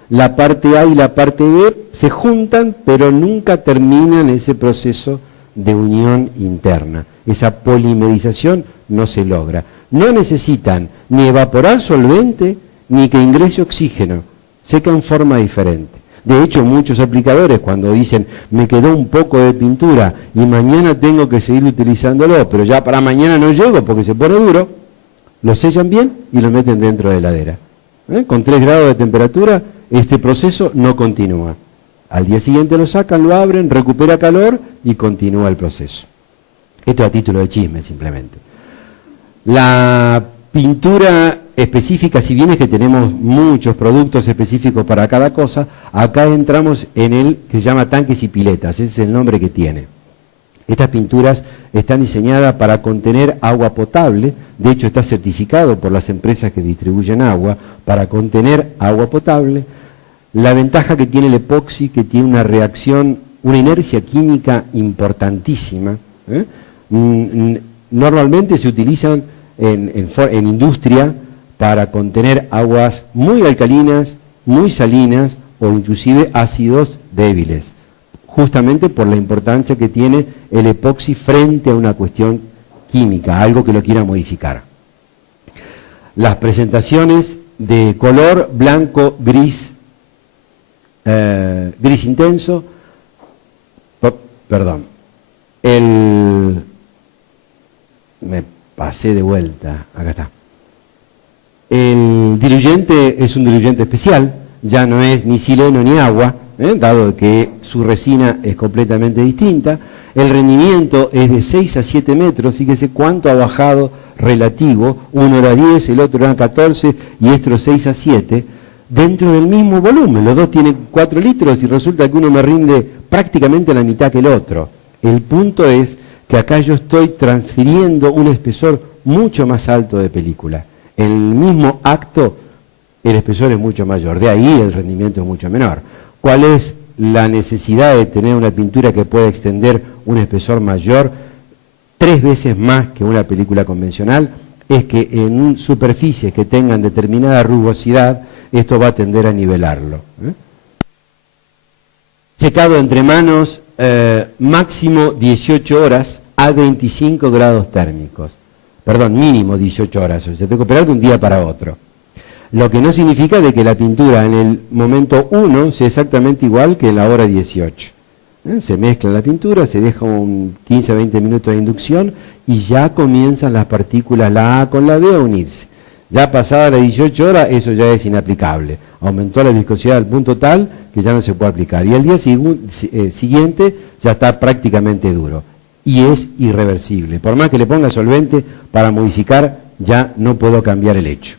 la parte A y la parte B se juntan, pero nunca terminan ese proceso de unión interna. Esa polimerización no se logra. No necesitan ni evaporar solvente, ni que ingrese oxígeno. Seca en forma diferente. De hecho, muchos aplicadores cuando dicen me quedó un poco de pintura y mañana tengo que seguir utilizándolo, pero ya para mañana no llego porque se pone duro, lo sellan bien y lo meten dentro de la heladera. Con 3 grados de temperatura, este proceso no continúa. Al día siguiente lo sacan, lo abren, recupera calor y continúa el proceso. Esto a título de chisme simplemente. La pintura específica, si bien es que tenemos muchos productos específicos para cada cosa, acá entramos en el que se llama tanques y piletas, ese es el nombre que tiene. Estas pinturas están diseñadas para contener agua potable, de hecho está certificado por las empresas que distribuyen agua para contener agua potable. La ventaja que tiene el epoxi, que tiene una reacción, una inercia química importantísima, normalmente se utilizan en industria para contener aguas muy alcalinas, muy salinas o inclusive ácidos débiles, justamente por la importancia que tiene el epoxi frente a una cuestión química, algo que lo quiera modificar. Las presentaciones de color blanco, gris, gris intenso, me pasé de vuelta, acá está. El diluyente es un diluyente especial, ya no es ni sileno ni agua, dado que su resina es completamente distinta. El rendimiento es de 6 a 7 metros, fíjese cuánto ha bajado relativo, uno era 10, el otro era 14 y esto 6 a 7, dentro del mismo volumen. Los dos tienen 4 litros y resulta que uno me rinde prácticamente la mitad que el otro. El punto es que acá yo estoy transfiriendo un espesor mucho más alto de película. En el mismo acto el espesor es mucho mayor, de ahí el rendimiento es mucho menor. ¿Cuál es la necesidad de tener una pintura que pueda extender un espesor mayor 3 veces más que una película convencional? Es que en superficies que tengan determinada rugosidad, esto va a tender a nivelarlo. Secado entre manos, máximo 18 horas a 25 grados térmicos. Perdón, mínimo 18 horas, o sea, tengo que esperar de un día para otro. Lo que no significa de que la pintura en el momento 1 sea exactamente igual que en la hora 18. Se mezcla la pintura, se deja un 15 a 20 minutos de inducción y ya comienzan las partículas, la A con la B, a unirse. Ya pasada las 18 horas, eso ya es inaplicable. Aumentó la viscosidad al punto tal que ya no se puede aplicar. Y al día siguiente ya está prácticamente duro. Y es irreversible. Por más que le ponga solvente para modificar, ya no puedo cambiar el hecho.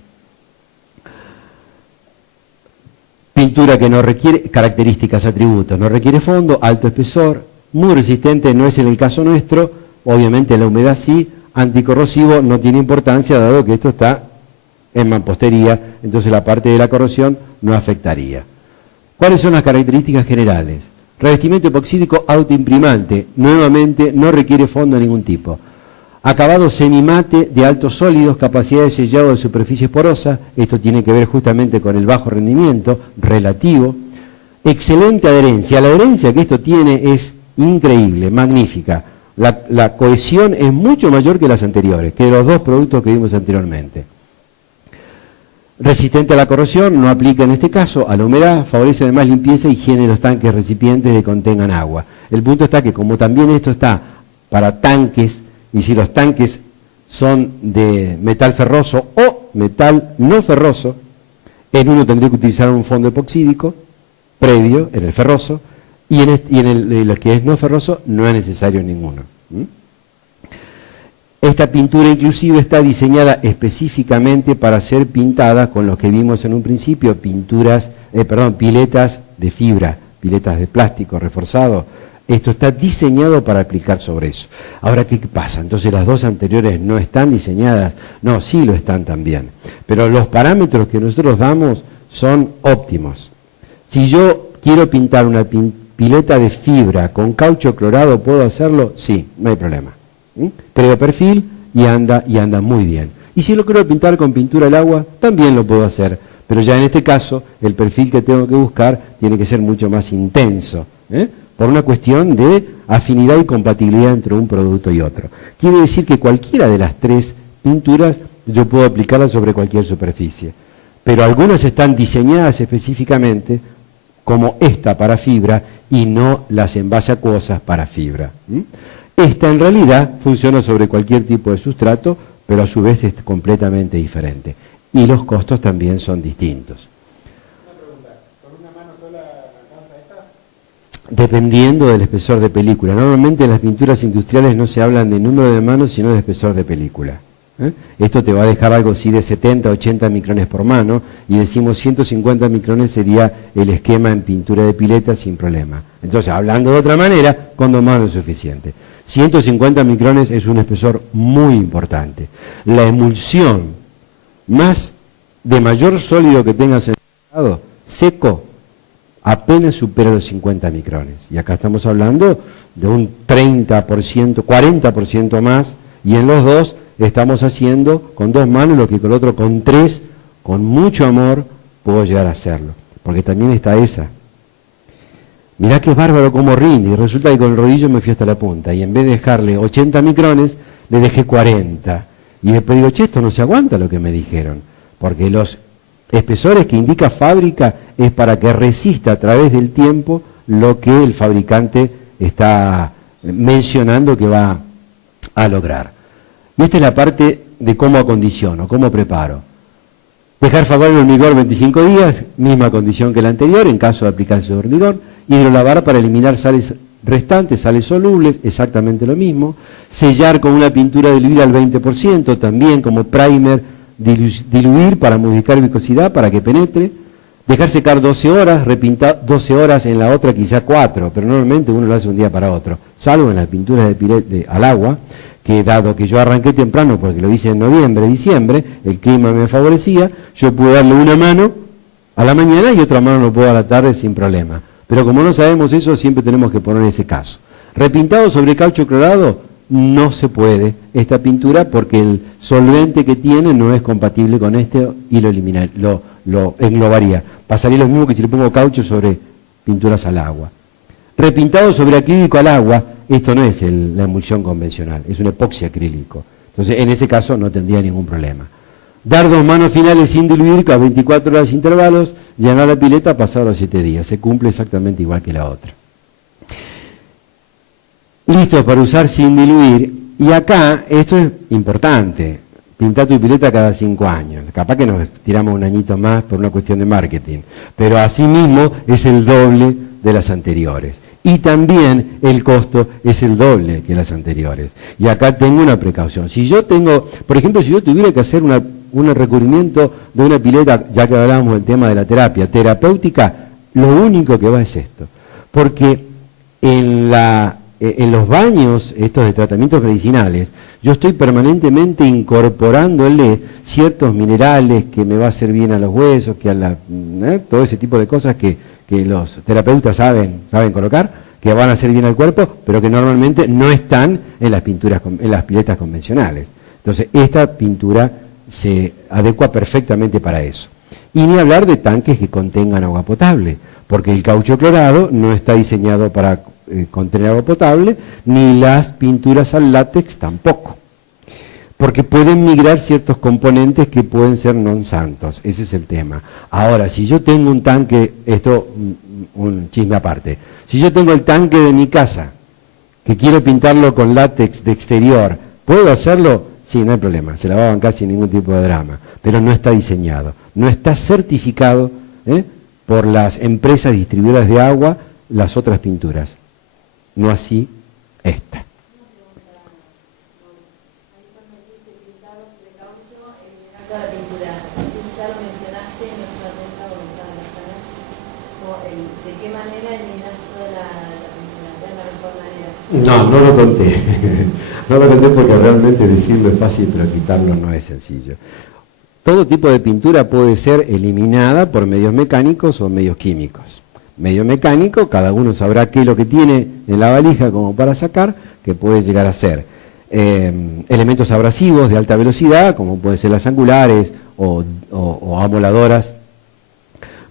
Pintura que no requiere características, atributos, no requiere fondo, alto espesor, muy resistente, no es en el caso nuestro, obviamente la humedad sí, anticorrosivo no tiene importancia dado que esto está en mampostería, entonces la parte de la corrosión no afectaría. ¿Cuáles son las características generales? Revestimiento epoxídico autoimprimante, nuevamente no requiere fondo de ningún tipo. Acabado semimate de altos sólidos, capacidad de sellado de superficies porosas, esto tiene que ver justamente con el bajo rendimiento relativo. Excelente adherencia, la adherencia que esto tiene es increíble, magnífica. La cohesión es mucho mayor que las anteriores, que los dos productos que vimos anteriormente. Resistente a la corrosión, no aplica en este caso a la humedad, favorece además limpieza y higiene de los tanques recipientes que contengan agua. El punto está que como también esto está para tanques, y si los tanques son de metal ferroso o metal no ferroso, en uno tendría que utilizar un fondo epoxídico previo, en el ferroso, y en lo que es no ferroso no es necesario ninguno. Esta pintura inclusive está diseñada específicamente para ser pintada con lo que vimos en un principio, piletas de fibra, piletas de plástico reforzado. Esto está diseñado para aplicar sobre eso. Ahora, ¿qué pasa? Entonces las dos anteriores no están diseñadas. No, sí lo están también. Pero los parámetros que nosotros damos son óptimos. Si yo quiero pintar una pileta de fibra con caucho clorado, ¿puedo hacerlo? Sí, no hay problema. Creo perfil y anda muy bien. Y si lo quiero pintar con pintura al agua, también lo puedo hacer. Pero ya en este caso, el perfil que tengo que buscar tiene que ser mucho más intenso, por una cuestión de afinidad y compatibilidad entre un producto y otro. Quiere decir que cualquiera de las tres pinturas yo puedo aplicarlas sobre cualquier superficie, pero algunas están diseñadas específicamente como esta para fibra y no las en base acuosas para fibra. Esta en realidad funciona sobre cualquier tipo de sustrato, pero a su vez es completamente diferente. Y los costos también son distintos. Dependiendo del espesor de película. Normalmente en las pinturas industriales no se hablan de número de manos, sino de espesor de película. Esto te va a dejar algo así de 70, 80 micrones por mano, y decimos 150 micrones sería el esquema en pintura de pileta sin problema. Entonces, hablando de otra manera, con 2 manos es suficiente. 150 micrones es un espesor muy importante. La emulsión de mayor sólido que tengas en el mercado, seco, apenas supera los 50 micrones. Y acá estamos hablando de un 30%, 40% más Y en los dos estamos haciendo con 2 manos lo que con el otro con 3, con mucho amor, puedo llegar a hacerlo. Porque también está esa. Mirá qué bárbaro cómo rinde. Y resulta que con el rodillo me fui hasta la punta. Y en vez de dejarle 80 micrones, le dejé 40. Y después digo, che, esto no se aguanta lo que me dijeron. Porque los espesores que indica fábrica es para que resista a través del tiempo lo que el fabricante está mencionando que va a lograr. Y esta es la parte de cómo acondiciono, cómo preparo. Dejar fagar el hormigón 25 días, misma condición que la anterior, en caso de aplicarse hormigón. Hidrolavar para eliminar sales restantes, sales solubles, exactamente lo mismo. Sellar con una pintura diluida al 20%, también como primer, diluir para modificar viscosidad, para que penetre. Dejar secar 12 horas, repintar 12 horas en la otra, quizá 4, pero normalmente uno lo hace un día para otro, salvo en las pinturas al agua, que dado que yo arranqué temprano, porque lo hice en noviembre, diciembre, el clima me favorecía, yo pude darle una mano a la mañana y otra mano lo puedo a la tarde sin problema. Pero como no sabemos eso, siempre tenemos que poner ese caso. Repintado sobre caucho clorado, no se puede esta pintura porque el solvente que tiene no es compatible con este y lo elimina, lo englobaría. Pasaría lo mismo que si le pongo caucho sobre pinturas al agua. Repintado sobre acrílico al agua, esto no es la emulsión convencional, es un epoxi acrílico. Entonces, en ese caso no tendría ningún problema. Dar 2 manos finales sin diluir, a 24 horas de intervalos, llenar la pileta, pasar los 7 días. Se cumple exactamente igual que la otra. Listo para usar sin diluir. Y acá, esto es importante, pintar tu pileta cada 5 años. Capaz que nos tiramos un añito más por una cuestión de marketing. Pero asimismo es el doble de las anteriores. Y también el costo es el doble que las anteriores. Y acá tengo una precaución. Si yo tengo, por ejemplo, si yo tuviera que hacer un recubrimiento de una pileta, ya que hablábamos del tema de la terapia terapéutica, lo único que va es esto. Porque en los baños, estos de tratamientos medicinales, yo estoy permanentemente incorporándole ciertos minerales que me va a hacer bien a los huesos, que a todo ese tipo de cosas que los terapeutas saben colocar, que van a hacer bien al cuerpo, pero que normalmente no están en las piletas convencionales. Entonces, esta pintura se adecua perfectamente para eso. Y ni hablar de tanques que contengan agua potable, porque el caucho clorado no está diseñado para contener agua potable, ni las pinturas al látex tampoco. Porque pueden migrar ciertos componentes que pueden ser non santos, ese es el tema. Ahora, si yo tengo un tanque, esto un chisme aparte, si yo tengo el tanque de mi casa, que quiero pintarlo con látex de exterior, ¿puedo hacerlo? Sí, no hay problema, se la va a bancar sin ningún tipo de drama, pero no está diseñado, no está certificado por las empresas distribuidoras de agua las otras pinturas, no así esta. La pintura, ya lo mencionaste, no se atenta o está en la sala, ¿de qué manera eliminas toda la pintura? ¿De la mejor manera? No lo conté, no lo conté porque realmente decirlo es fácil, pero quitarlo no es sencillo. Todo tipo de pintura puede ser eliminada por medios mecánicos o medios químicos. Medio mecánico, cada uno sabrá qué es lo que tiene en la valija como para sacar, que puede llegar a ser. Elementos abrasivos de alta velocidad, como pueden ser las angulares o amoladoras,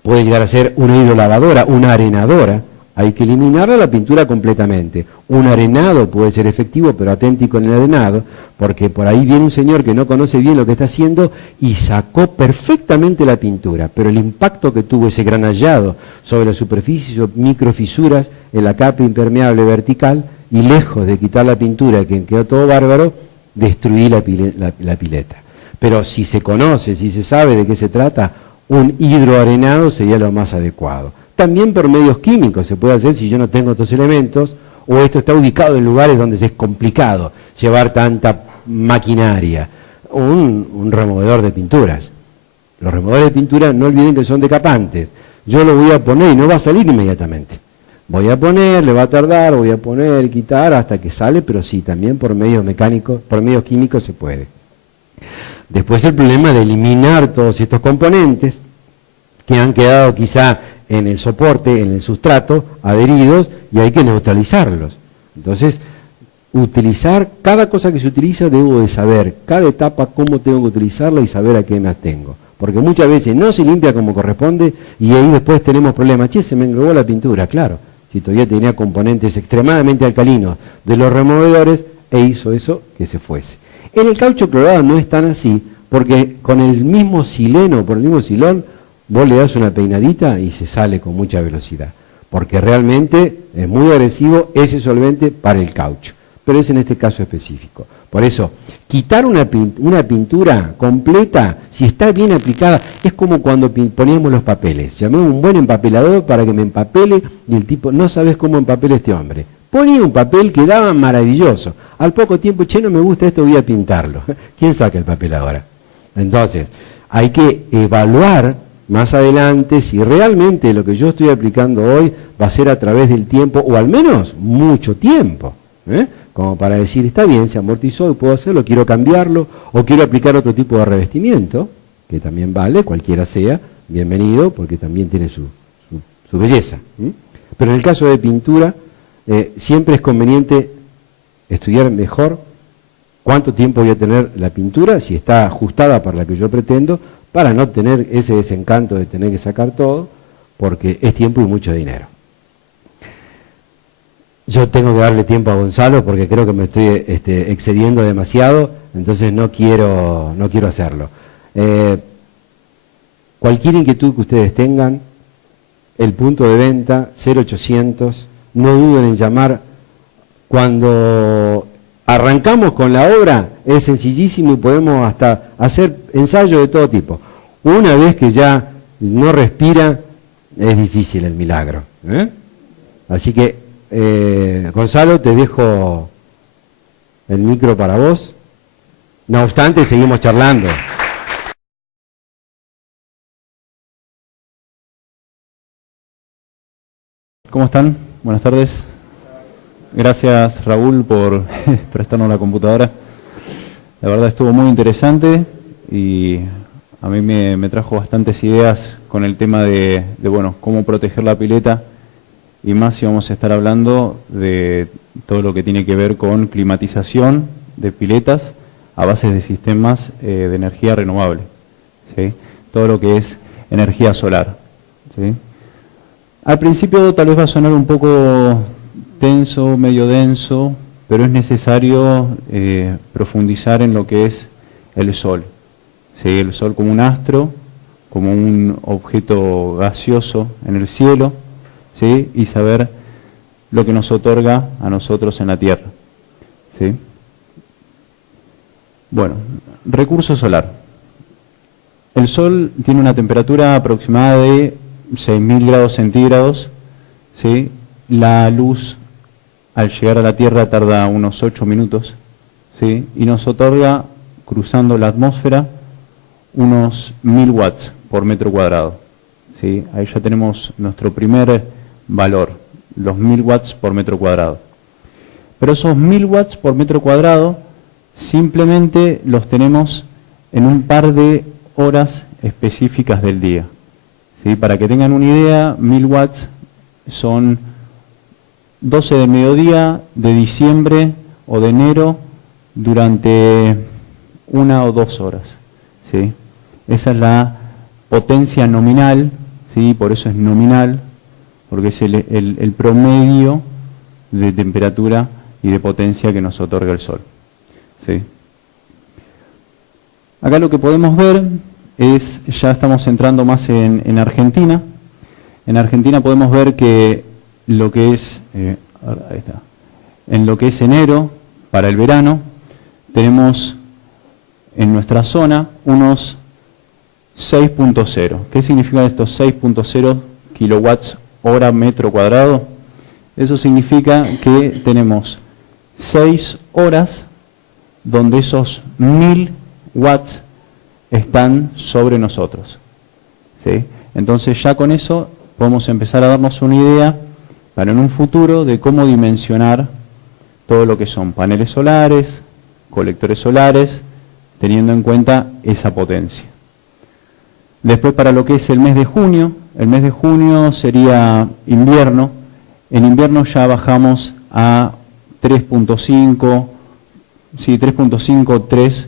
puede llegar a ser una hidrolavadora, una arenadora, hay que eliminarla la pintura completamente. Un arenado puede ser efectivo, pero atenti con el arenado, porque por ahí viene un señor que no conoce bien lo que está haciendo y sacó perfectamente la pintura, pero el impacto que tuvo ese granallado sobre la superficie hizo microfisuras en la capa impermeable vertical, y lejos de quitar la pintura, que quedó todo bárbaro, destruí la pileta. Pero si se conoce, si se sabe de qué se trata, un hidroarenado sería lo más adecuado. También por medios químicos se puede hacer si yo no tengo estos elementos, o esto está ubicado en lugares donde es complicado llevar tanta maquinaria. Un removedor de pinturas. Los removedores de pintura, no olviden que son decapantes. Yo lo voy a poner y no va a salir inmediatamente. Voy a poner, le va a tardar, voy a poner, quitar hasta que sale, pero sí, también por medios mecánicos, por medios químicos se puede. Después el problema de eliminar todos estos componentes que han quedado quizá en el soporte, en el sustrato, adheridos, y hay que neutralizarlos. Entonces, utilizar, cada cosa que se utiliza debo de saber, cada etapa cómo tengo que utilizarla y saber a qué me atengo. Porque muchas veces no se limpia como corresponde y ahí después tenemos problemas. Che, se me englobó la pintura, claro. Si todavía tenía componentes extremadamente alcalinos de los removedores e hizo eso que se fuese. En el caucho clorado no es tan así, porque con el mismo sileno, por el mismo silón, vos le das una peinadita y se sale con mucha velocidad. Porque realmente es muy agresivo ese solvente para el caucho. Pero es en este caso específico. Por eso, quitar una pintura completa, si está bien aplicada, es como cuando poníamos los papeles. Llamé a un buen empapelador para que me empapele y el tipo, no sabes cómo empapela este hombre. Ponía un papel, quedaba maravilloso. Al poco tiempo, che, no me gusta esto, voy a pintarlo. ¿Quién saca el papel ahora? Entonces, hay que evaluar más adelante si realmente lo que yo estoy aplicando hoy va a ser a través del tiempo, o al menos mucho tiempo, como para decir, está bien, se amortizó y puedo hacerlo, quiero cambiarlo, o quiero aplicar otro tipo de revestimiento, que también vale, cualquiera sea, bienvenido, porque también tiene su belleza. Pero en el caso de pintura, siempre es conveniente estudiar mejor cuánto tiempo voy a tener la pintura, si está ajustada para la que yo pretendo, para no tener ese desencanto de tener que sacar todo, porque es tiempo y mucho dinero. Yo tengo que darle tiempo a Gonzalo porque creo que me estoy excediendo demasiado, entonces no quiero hacerlo. Cualquier inquietud que ustedes tengan, el punto de venta 0800, no duden en llamar. Cuando arrancamos con la obra es sencillísimo y podemos hasta hacer ensayos de todo tipo. Una vez que ya no respira, es difícil el milagro. Así que, Gonzalo, te dejo el micro para vos. No obstante, seguimos charlando. ¿Cómo están? Buenas tardes. Gracias, Raúl, por prestarnos la computadora. La verdad estuvo muy interesante y a mí me trajo bastantes ideas con el tema de bueno, cómo proteger la pileta, y más si vamos a estar hablando de todo lo que tiene que ver con climatización de piletas a base de sistemas de energía renovable, ¿sí? Todo lo que es energía solar, ¿sí? Al principio tal vez va a sonar un poco denso, medio denso, pero es necesario profundizar en lo que es el Sol, ¿sí? El Sol como un astro, como un objeto gaseoso en el cielo, ¿sí? Y saber lo que nos otorga a nosotros en la Tierra, ¿sí? Bueno, recurso solar. El Sol tiene una temperatura aproximada de 6.000 grados centígrados, ¿sí? La luz al llegar a la Tierra tarda unos 8 minutos, ¿sí? Y nos otorga, cruzando la atmósfera, unos 1000 watts por metro cuadrado, ¿sí? Ahí ya tenemos nuestro primer valor, los 1000 watts por metro cuadrado. Pero esos 1000 watts por metro cuadrado simplemente los tenemos en un par de horas específicas del día, ¿sí? Para que tengan una idea, 1000 watts son 12 de mediodía de diciembre o de enero durante 1 o 2 horas, ¿sí? Esa es la potencia nominal, ¿sí? Por eso es nominal, porque es el promedio de temperatura y de potencia que nos otorga el Sol, ¿sí? Acá lo que podemos ver es, ya estamos entrando más en Argentina. En Argentina podemos ver que lo que es, ahí está, en lo que es enero, para el verano, tenemos en nuestra zona unos 6.0. ¿Qué significa estos 6.0 kilowatts hora metro cuadrado? Eso significa que tenemos 6 horas donde esos 1000 watts están sobre nosotros, ¿sí? Entonces ya con eso podemos empezar a darnos una idea para en un futuro de cómo dimensionar todo lo que son paneles solares, colectores solares, teniendo en cuenta esa potencia. Después, para lo que es el mes de junio sería invierno. En invierno ya bajamos a 3.5, sí, 3.5, 3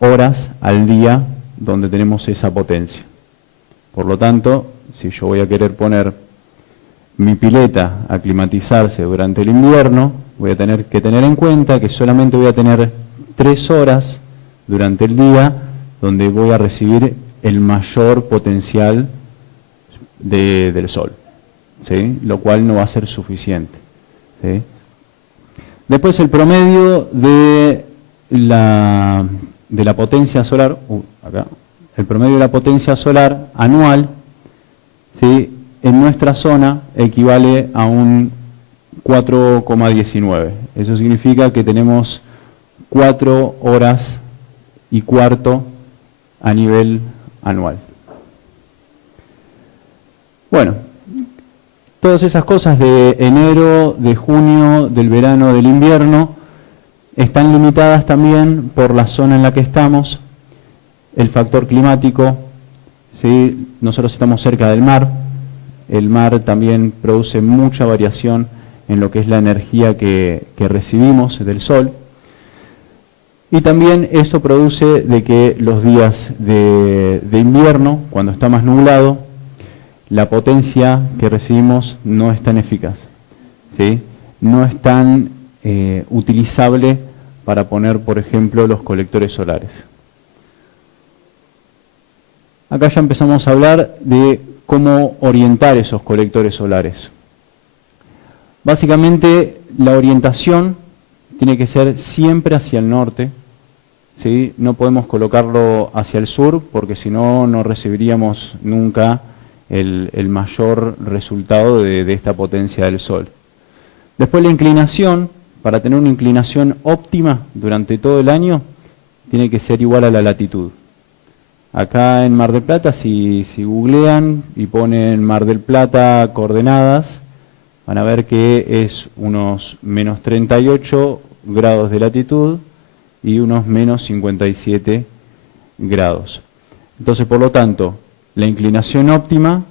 horas al día donde tenemos esa potencia. Por lo tanto, si yo voy a querer poner mi pileta a climatizarse durante el invierno, voy a tener que tener en cuenta que solamente voy a tener 3 horas durante el día donde voy a recibir el mayor potencial del sol, ¿sí? Lo cual no va a ser suficiente, ¿sí? Después el promedio de la potencia solar, el promedio de la potencia solar anual, ¿sí?, en nuestra zona equivale a un 4,19. Eso significa que tenemos 4 horas y cuarto a nivel anual. Bueno, todas esas cosas de enero, de junio, del verano, del invierno, están limitadas también por la zona en la que estamos, el factor climático, ¿sí? Nosotros estamos cerca del mar. El mar también produce mucha variación en lo que es la energía que recibimos del sol. Y también esto produce de que los días de invierno, cuando está más nublado, la potencia que recibimos no es tan eficaz, ¿sí? No es tan utilizable para poner, por ejemplo, los colectores solares. Acá ya empezamos a hablar de cómo orientar esos colectores solares. Básicamente, la orientación tiene que ser siempre hacia el norte, ¿sí? No podemos colocarlo hacia el sur, porque si no, no recibiríamos nunca el mayor resultado de esta potencia del sol. Después la inclinación, para tener una inclinación óptima durante todo el año, tiene que ser igual a la latitud. Acá en Mar del Plata, si googlean y ponen Mar del Plata coordenadas, van a ver que es unos menos 38 grados de latitud y unos menos 57 grados. Entonces, por lo tanto, la inclinación óptima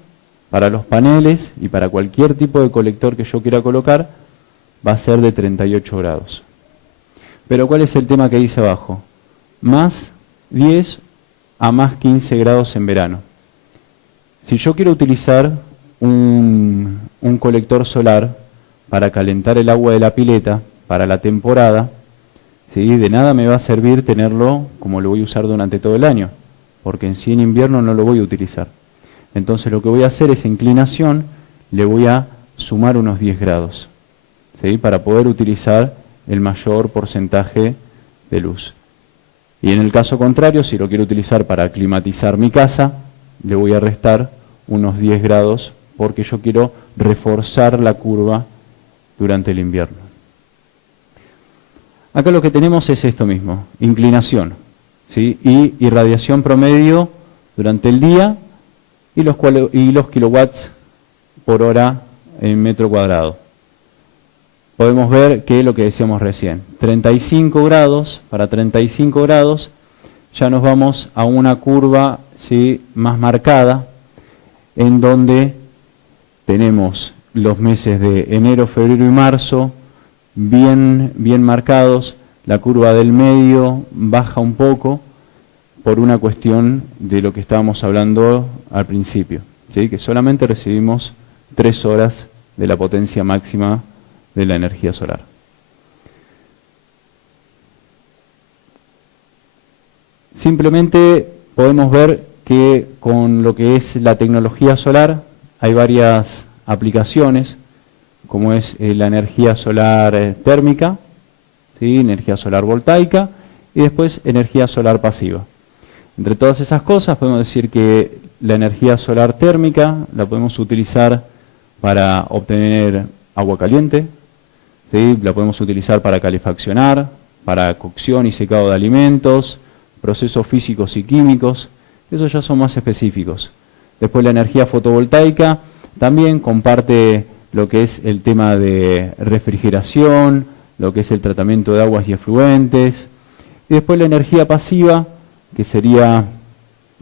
para los paneles y para cualquier tipo de colector que yo quiera colocar va a ser de 38 grados. Pero ¿cuál es el tema que dice abajo? Más 10 a más 15 grados en verano. Si yo quiero utilizar un colector solar para calentar el agua de la pileta para la temporada, ¿sí?, de nada me va a servir tenerlo como lo voy a usar durante todo el año, porque en sí en invierno no lo voy a utilizar. Entonces lo que voy a hacer es inclinación, le voy a sumar unos 10 grados, ¿sí?, para poder utilizar el mayor porcentaje de luz. Y en el caso contrario, si lo quiero utilizar para climatizar mi casa, le voy a restar unos 10 grados porque yo quiero reforzar la curva durante el invierno. Acá lo que tenemos es esto mismo, inclinación, ¿sí?, y irradiación promedio durante el día y los kilowatts por hora en metro cuadrado. Podemos ver que lo que decíamos recién, 35 grados, para 35 grados ya nos vamos a una curva, ¿sí?, más marcada, en donde tenemos los meses de enero, febrero y marzo bien marcados, la curva del medio baja un poco por una cuestión de lo que estábamos hablando al principio, ¿sí?, que solamente recibimos 3 horas de la potencia máxima de la energía solar. Simplemente podemos ver que con lo que es la tecnología solar hay varias aplicaciones, como es la energía solar térmica, ¿sí?, energía solar voltaica y después energía solar pasiva. Entre todas esas cosas podemos decir que la energía solar térmica la podemos utilizar para obtener agua caliente, ¿sí?, la podemos utilizar para calefaccionar, para cocción y secado de alimentos, procesos físicos y químicos, esos ya son más específicos. Después la energía fotovoltaica también comparte lo que es el tema de refrigeración, lo que es el tratamiento de aguas y efluentes. Y después la energía pasiva, que sería,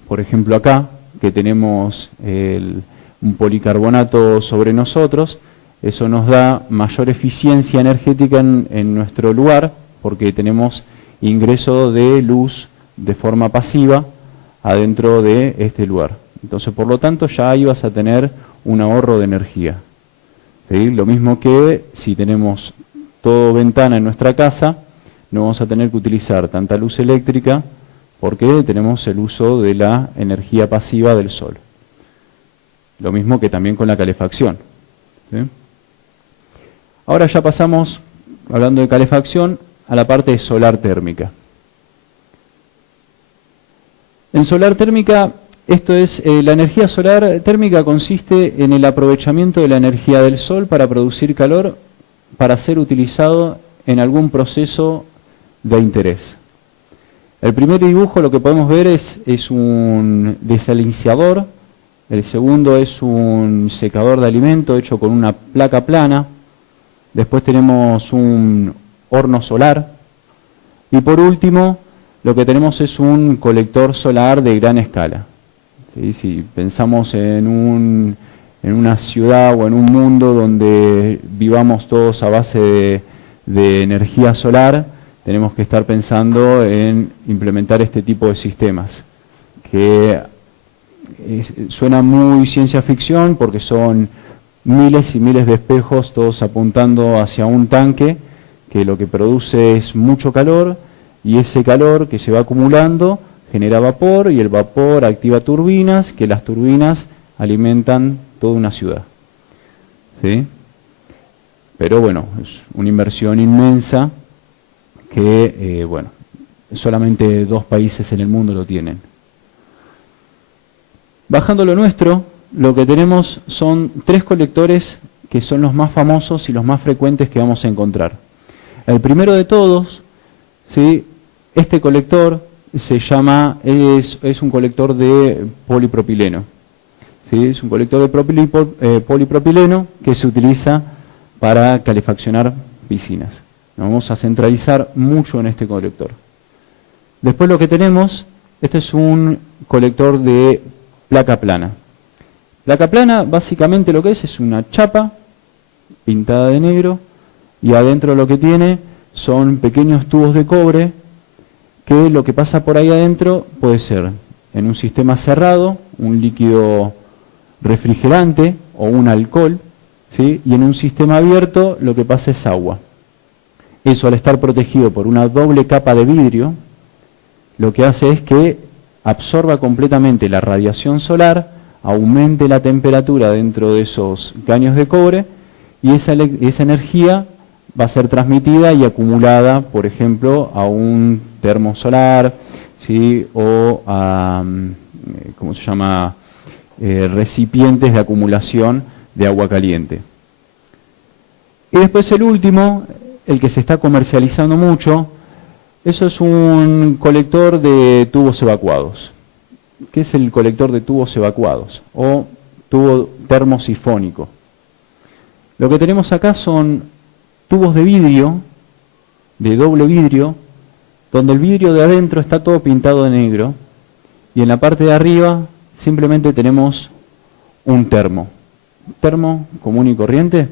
por ejemplo acá, que tenemos un policarbonato sobre nosotros. Eso nos da mayor eficiencia energética en nuestro lugar, porque tenemos ingreso de luz de forma pasiva adentro de este lugar. Entonces, por lo tanto, ya ahí vas a tener un ahorro de energía. ¿Sí? Lo mismo que si tenemos todo ventana en nuestra casa, no vamos a tener que utilizar tanta luz eléctrica porque tenemos el uso de la energía pasiva del sol. Lo mismo que también con la calefacción. ¿Sí? Ahora ya pasamos, hablando de calefacción, a la parte de solar térmica. En solar térmica, esto es, la energía solar térmica consiste en el aprovechamiento de la energía del sol para producir calor para ser utilizado en algún proceso de interés. El primer dibujo lo que podemos ver es un desalinizador, el segundo es un secador de alimento hecho con una placa plana, después tenemos un horno solar y por último lo que tenemos es un colector solar de gran escala. ¿Sí? Si pensamos en una ciudad o en un mundo donde vivamos todos a base de energía solar, tenemos que estar pensando en implementar este tipo de sistemas, que suena muy ciencia ficción porque son miles y miles de espejos todos apuntando hacia un tanque que lo que produce es mucho calor y ese calor que se va acumulando genera vapor y el vapor activa turbinas, que las turbinas alimentan toda una ciudad. ¿Sí? Pero bueno, es una inversión inmensa que, bueno, solamente 2 países en el mundo lo tienen. Bajando lo nuestro, lo que tenemos son 3 colectores que son los más famosos y los más frecuentes que vamos a encontrar. El primero de todos, ¿sí? Este colector se llama, es un colector de polipropileno. ¿Sí? Es un colector de polipropileno que se utiliza para calefaccionar piscinas. Nos vamos a centralizar mucho en este colector. Después lo que tenemos, este es un colector de placa plana. Placa plana básicamente lo que es una chapa pintada de negro y adentro lo que tiene son pequeños tubos de cobre que lo que pasa por ahí adentro puede ser en un sistema cerrado, un líquido refrigerante o un alcohol, ¿sí? Y en un sistema abierto lo que pasa es agua. Eso al estar protegido por una doble capa de vidrio, lo que hace es que absorba completamente la radiación solar, aumente la temperatura dentro de esos caños de cobre y esa energía va a ser transmitida y acumulada, por ejemplo, a un termo solar, ¿sí? O a, ¿cómo se llama?, recipientes de acumulación de agua caliente. Y después el último, el que se está comercializando mucho, eso es un colector de tubos evacuados. ¿Qué es el colector de tubos evacuados? O tubo termosifónico. Lo que tenemos acá son tubos de vidrio, de doble vidrio, donde el vidrio de adentro está todo pintado de negro y en la parte de arriba simplemente tenemos un termo común y corriente,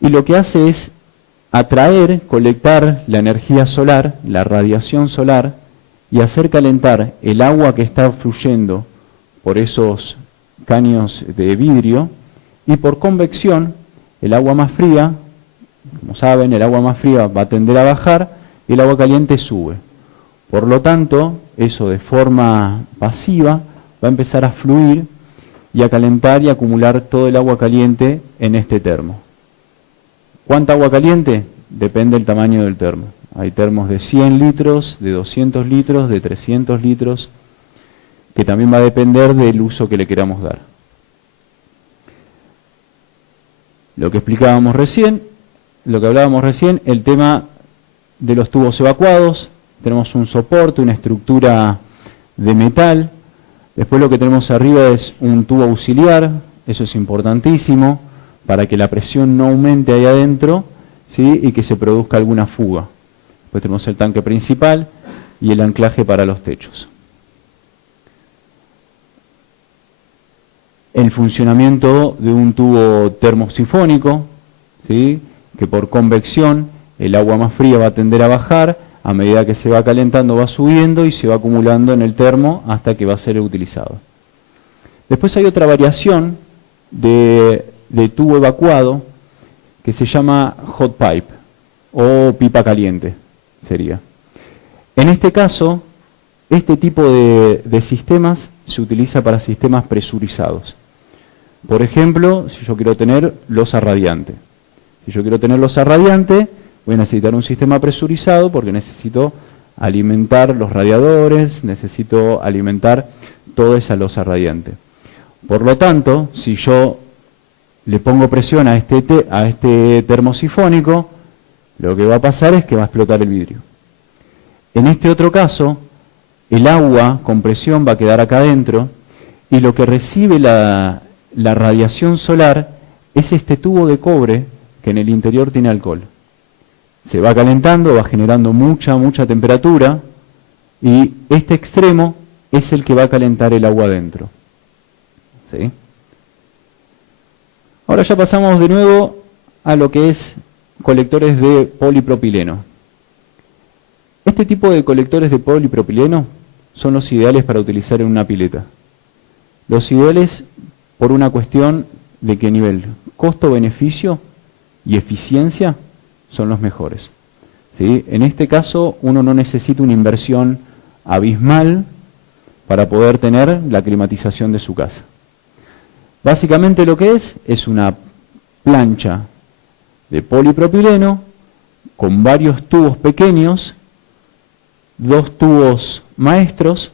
y lo que hace es atraer, colectar la energía solar, la radiación solar, y hacer calentar el agua que está fluyendo por esos caños de vidrio, y por convección, el agua más fría, como saben, el agua más fría va a tender a bajar y el agua caliente sube. Por lo tanto, eso de forma pasiva va a empezar a fluir y a calentar y acumular todo el agua caliente en este termo. ¿Cuánta agua caliente? Depende del tamaño del termo. Hay termos de 100 litros, de 200 litros, de 300 litros, que también va a depender del uso que le queramos dar. Lo que explicábamos recién, lo que hablábamos recién, el tema de los tubos evacuados. Tenemos un soporte, una estructura de metal. Después lo que tenemos arriba es un tubo auxiliar, eso es importantísimo, para que la presión no aumente ahí adentro, ¿sí? Y que se produzca alguna fuga. Después tenemos el tanque principal y el anclaje para los techos. el funcionamiento de un tubo termosifónico, ¿sí? Que por convección el agua más fría va a tender a bajar, a medida que se va calentando va subiendo y se va acumulando en el termo hasta que va a ser utilizado. Después hay otra variación de tubo evacuado que se llama hot pipe o pipa caliente sería. En este caso, este tipo de sistemas se utiliza para sistemas presurizados. Por ejemplo, si yo quiero tener losa radiante. Si yo quiero tener losa radiante, voy a necesitar un sistema presurizado porque necesito alimentar los radiadores, necesito alimentar toda esa losa radiante. Por lo tanto, si yo le pongo presión a este termosifónico, lo que va a pasar es que va a explotar el vidrio. En este otro caso, el agua con presión va a quedar acá adentro y lo que recibe la radiación solar es este tubo de cobre que en el interior tiene alcohol. Se va calentando, va generando mucha temperatura y este extremo es el que va a calentar el agua adentro. ¿Sí? Ahora ya pasamos de nuevo a lo que es colectores de polipropileno. Este tipo de colectores de polipropileno son los ideales para utilizar en una pileta. Los ideales por una cuestión de qué nivel, costo-beneficio y eficiencia son los mejores. ¿Sí? En este caso uno no necesita una inversión abismal para poder tener la climatización de su casa. Básicamente lo que es una plancha de polipropileno con varios tubos pequeños, 2 tubos maestros,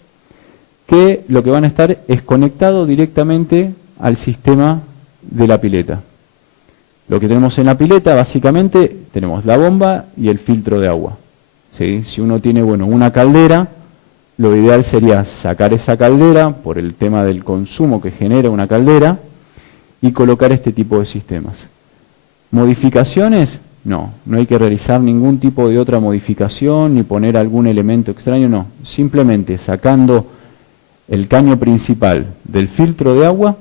que lo que van a estar es conectado directamente al sistema de la pileta. Lo que tenemos en la pileta, básicamente, tenemos la bomba y el filtro de agua. ¿Sí? Si uno tiene, una caldera, lo ideal sería sacar esa caldera, por el tema del consumo que genera una caldera, y colocar este tipo de sistemas. ¿Modificaciones? No hay que realizar ningún tipo de otra modificación, ni poner algún elemento extraño, no. Simplemente sacando el caño principal del filtro de agua,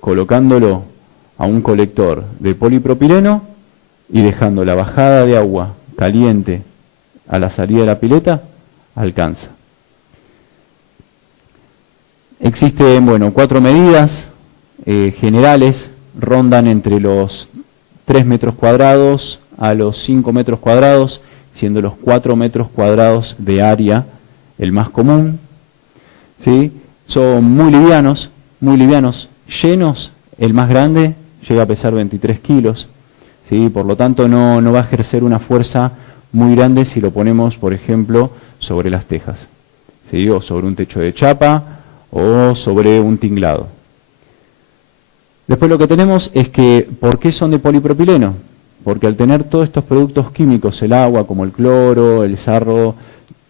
colocándolo a un colector de polipropileno y dejando la bajada de agua caliente a la salida de la pileta, alcanza. Existen, 4 medidas generales, rondan entre los 3 metros cuadrados a los 5 metros cuadrados, siendo los 4 metros cuadrados de área el más común. ¿Sí? Son muy livianos, llenos, el más grande llega a pesar 23 kilos, ¿sí? Por lo tanto no va a ejercer una fuerza muy grande si lo ponemos, por ejemplo, sobre las tejas, ¿sí? O sobre un techo de chapa o sobre un tinglado. Después lo que tenemos es que, ¿por qué son de polipropileno? Porque al tener todos estos productos químicos, el agua, como el cloro, el sarro,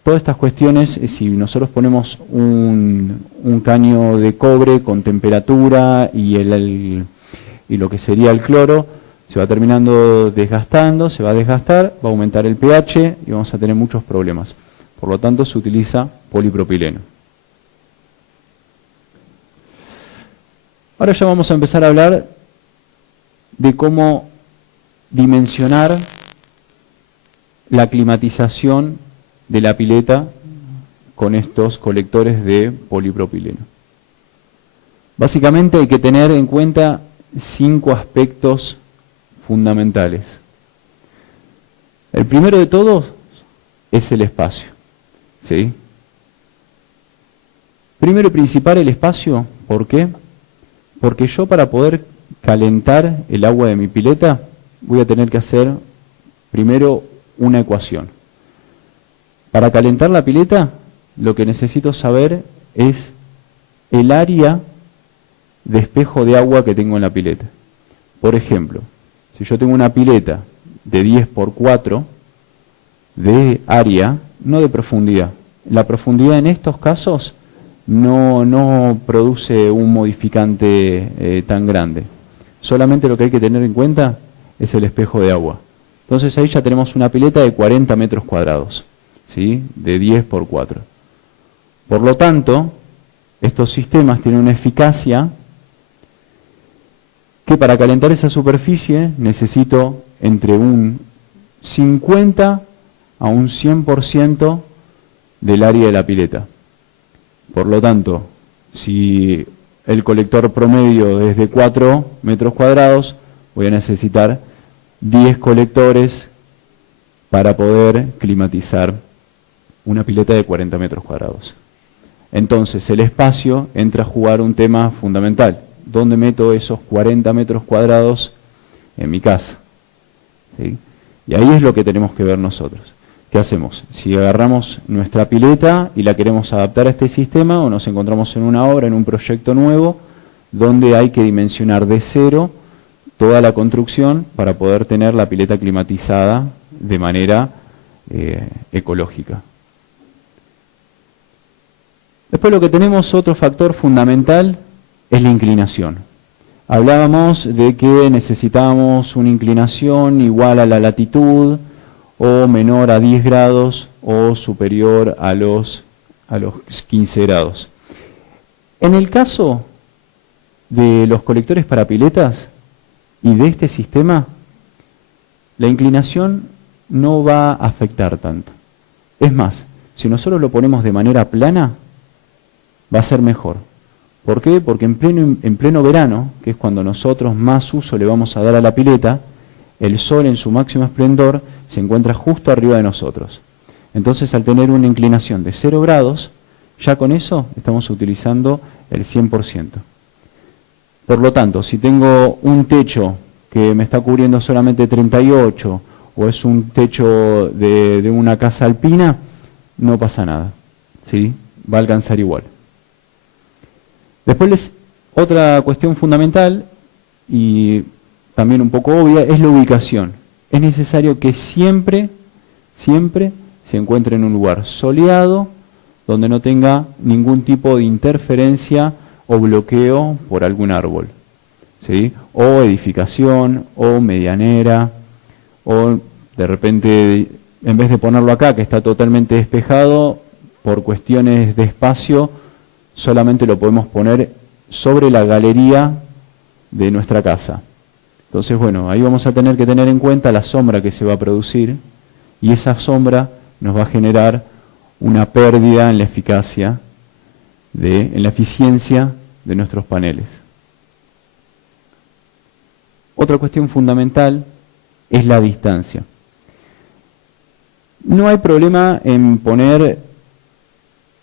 todas estas cuestiones, si nosotros ponemos un caño de cobre con temperatura y lo que sería el cloro, se va terminando desgastando, se va a desgastar, va a aumentar el pH y vamos a tener muchos problemas. Por lo tanto, se utiliza polipropileno. Ahora ya vamos a empezar a hablar de cómo dimensionar la climatización de la pileta con estos colectores de polipropileno. Básicamente hay que tener en cuenta 5 aspectos fundamentales. El primero de todos es el espacio. ¿Sí? Primero y principal el espacio, ¿por qué? Porque yo para poder calentar el agua de mi pileta voy a tener que hacer primero una ecuación. Para calentar la pileta lo que necesito saber es el área de espejo de agua que tengo en la pileta. Por ejemplo, si yo tengo una pileta de 10 por 4 de área, no de profundidad. La profundidad en estos casos no produce un modificante tan grande. Solamente lo que hay que tener en cuenta es el espejo de agua. Entonces ahí ya tenemos una pileta de 40 metros cuadrados, ¿sí? De 10 por 4. Por lo tanto, estos sistemas tienen una eficacia que para calentar esa superficie necesito entre un 50 a un 100% del área de la pileta. Por lo tanto, si el colector promedio es de 4 metros cuadrados, voy a necesitar 10 colectores para poder climatizar una pileta de 40 metros cuadrados. Entonces, el espacio entra a jugar un tema fundamental. ¿Dónde meto esos 40 metros cuadrados en mi casa? ¿Sí? Y ahí es lo que tenemos que ver nosotros. ¿Qué hacemos? Si agarramos nuestra pileta y la queremos adaptar a este sistema, o nos encontramos en una obra, en un proyecto nuevo, donde hay que dimensionar de cero toda la construcción para poder tener la pileta climatizada de manera ecológica. Después lo que tenemos, otro factor fundamental, es la inclinación. Hablábamos de que necesitábamos una inclinación igual a la latitud, o menor a 10 grados, o superior a los 15 grados. En el caso de los colectores para piletas y de este sistema, la inclinación no va a afectar tanto. Es más, si nosotros lo ponemos de manera plana, va a ser mejor. ¿Por qué? Porque en pleno verano, que es cuando nosotros más uso le vamos a dar a la pileta, el sol en su máximo esplendor se encuentra justo arriba de nosotros. Entonces, al tener una inclinación de 0 grados, ya con eso estamos utilizando el 100%. Por lo tanto, si tengo un techo que me está cubriendo solamente 38, o es un techo de una casa alpina, no pasa nada, ¿sí? Va a alcanzar igual. Después, otra cuestión fundamental, y también un poco obvia, es la ubicación. Es necesario que siempre se encuentre en un lugar soleado, donde no tenga ningún tipo de interferencia o bloqueo por algún árbol, ¿sí? O edificación, o medianera, o de repente, en vez de ponerlo acá, que está totalmente despejado, por cuestiones de espacio, solamente lo podemos poner sobre la galería de nuestra casa. Entonces, bueno, ahí vamos a tener que tener en cuenta la sombra que se va a producir, y esa sombra nos va a generar una pérdida en la eficacia, en la eficiencia de nuestros paneles. Otra cuestión fundamental es la distancia. No hay problema en poner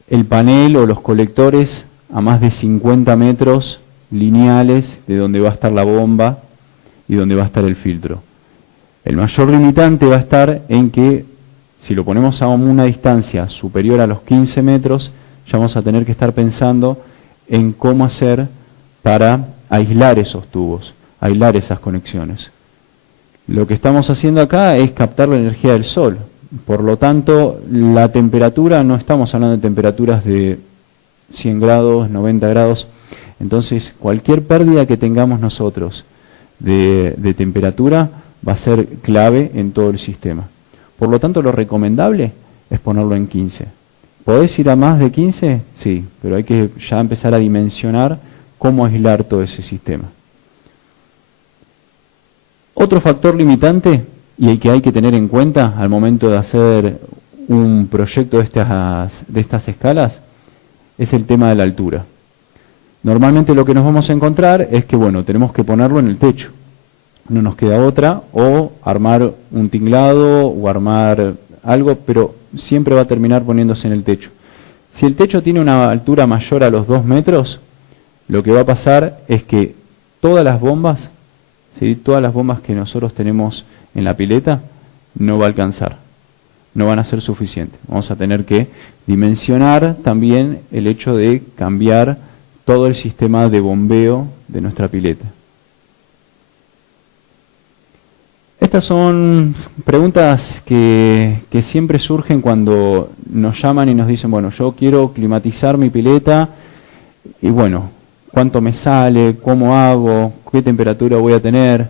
el panel o los colectores a más de 50 metros lineales de donde va a estar la bomba y donde va a estar el filtro. El mayor limitante va a estar en que si lo ponemos a una distancia superior a los 15 metros, ya vamos a tener que estar pensando en cómo hacer para aislar esos tubos, aislar esas conexiones. Lo que estamos haciendo acá es captar la energía del sol. Por lo tanto, la temperatura, no estamos hablando de temperaturas de 100 grados, 90 grados. Entonces, cualquier pérdida que tengamos nosotros de temperatura va a ser clave en todo el sistema. Por lo tanto, lo recomendable es ponerlo en 15. ¿Podés ir a más de 15? Sí, pero hay que ya empezar a dimensionar cómo aislar todo ese sistema. Otro factor limitante y el que hay que tener en cuenta al momento de hacer un proyecto de estas escalas es el tema de la altura. Normalmente lo que nos vamos a encontrar es que, bueno, tenemos que ponerlo en el techo. No nos queda otra, o armar un tinglado o armar algo, pero siempre va a terminar poniéndose en el techo. Si el techo tiene una altura mayor a los 2 metros, lo que va a pasar es que todas las bombas, ¿sí? Todas las bombas que nosotros tenemos en la pileta, no va a alcanzar, no van a ser suficientes. Vamos a tener que dimensionar también el hecho de cambiar todo el sistema de bombeo de nuestra pileta. Estas son preguntas que siempre surgen cuando nos llaman y nos dicen, bueno, yo quiero climatizar mi pileta, y bueno, ¿cuánto me sale? ¿Cómo hago? ¿Qué temperatura voy a tener?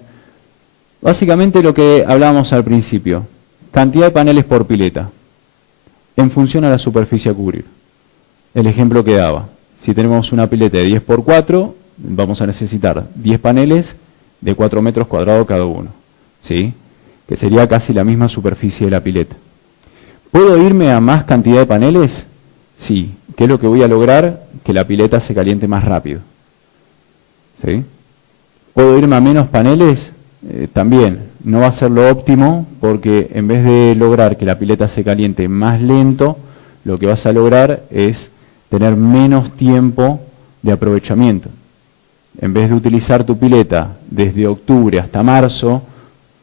Básicamente lo que hablábamos al principio, cantidad de paneles por pileta, en función a la superficie a cubrir. El ejemplo que daba, si tenemos una pileta de 10 por 4, vamos a necesitar 10 paneles de 4 metros cuadrados cada uno, ¿sí? Que sería casi la misma superficie de la pileta. ¿Puedo irme a más cantidad de paneles? Sí. ¿Qué es lo que voy a lograr? Que la pileta se caliente más rápido, ¿sí? ¿Puedo irme a menos paneles? También. No va a ser lo óptimo porque en vez de lograr que la pileta se caliente más lento, lo que vas a lograr es tener menos tiempo de aprovechamiento. En vez de utilizar tu pileta desde octubre hasta marzo,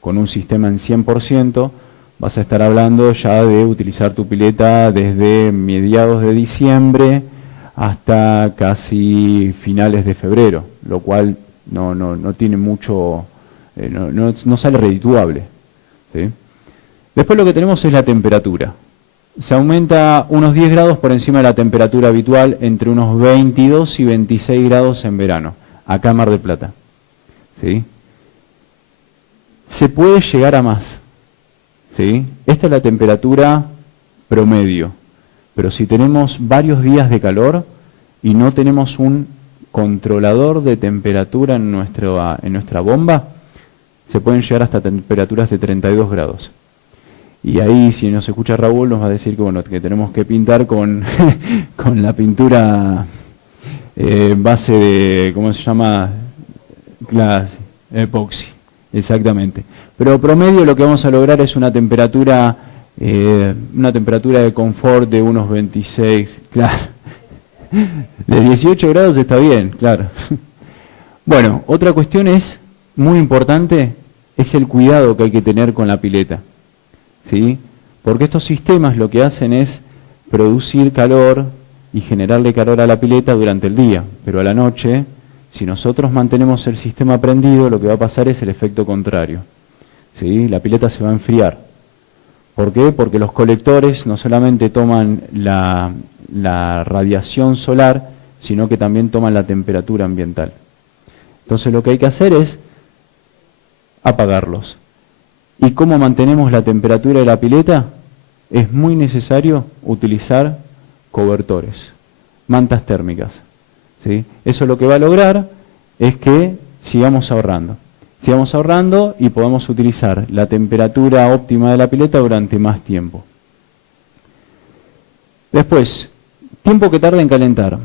con un sistema en 100%, vas a estar hablando ya de utilizar tu pileta desde mediados de diciembre hasta casi finales de febrero, lo cual no tiene mucho, no sale redituable, ¿sí? Después lo que tenemos es la temperatura. Se aumenta unos 10 grados por encima de la temperatura habitual, entre unos 22 y 26 grados en verano, acá en Mar del Plata, ¿sí? Se puede llegar a más, ¿sí? Esta es la temperatura promedio, pero si tenemos varios días de calor y no tenemos un controlador de temperatura en nuestra bomba, se pueden llegar hasta temperaturas de 32 grados. Y ahí, si nos escucha Raúl, nos va a decir que, bueno, que tenemos que pintar con, con la pintura base de, ¿cómo se llama? Epoxi, exactamente. Pero promedio lo que vamos a lograr es una temperatura de confort de unos 26, claro. De 18 grados está bien, claro. Bueno, otra cuestión es, muy importante, es el cuidado que hay que tener con la pileta, ¿sí? Porque estos sistemas lo que hacen es producir calor y generarle calor a la pileta durante el día, pero a la noche, si nosotros mantenemos el sistema prendido, lo que va a pasar es el efecto contrario, ¿sí? La pileta se va a enfriar. ¿Por qué? Porque los colectores no solamente toman la radiación solar, sino que también toman la temperatura ambiental. Entonces lo que hay que hacer es apagarlos. ¿Y cómo mantenemos la temperatura de la pileta? Es muy necesario utilizar cobertores, mantas térmicas, ¿sí? Eso lo que va a lograr es que sigamos ahorrando y podamos utilizar la temperatura óptima de la pileta durante más tiempo. Después, tiempo que tarda en calentar,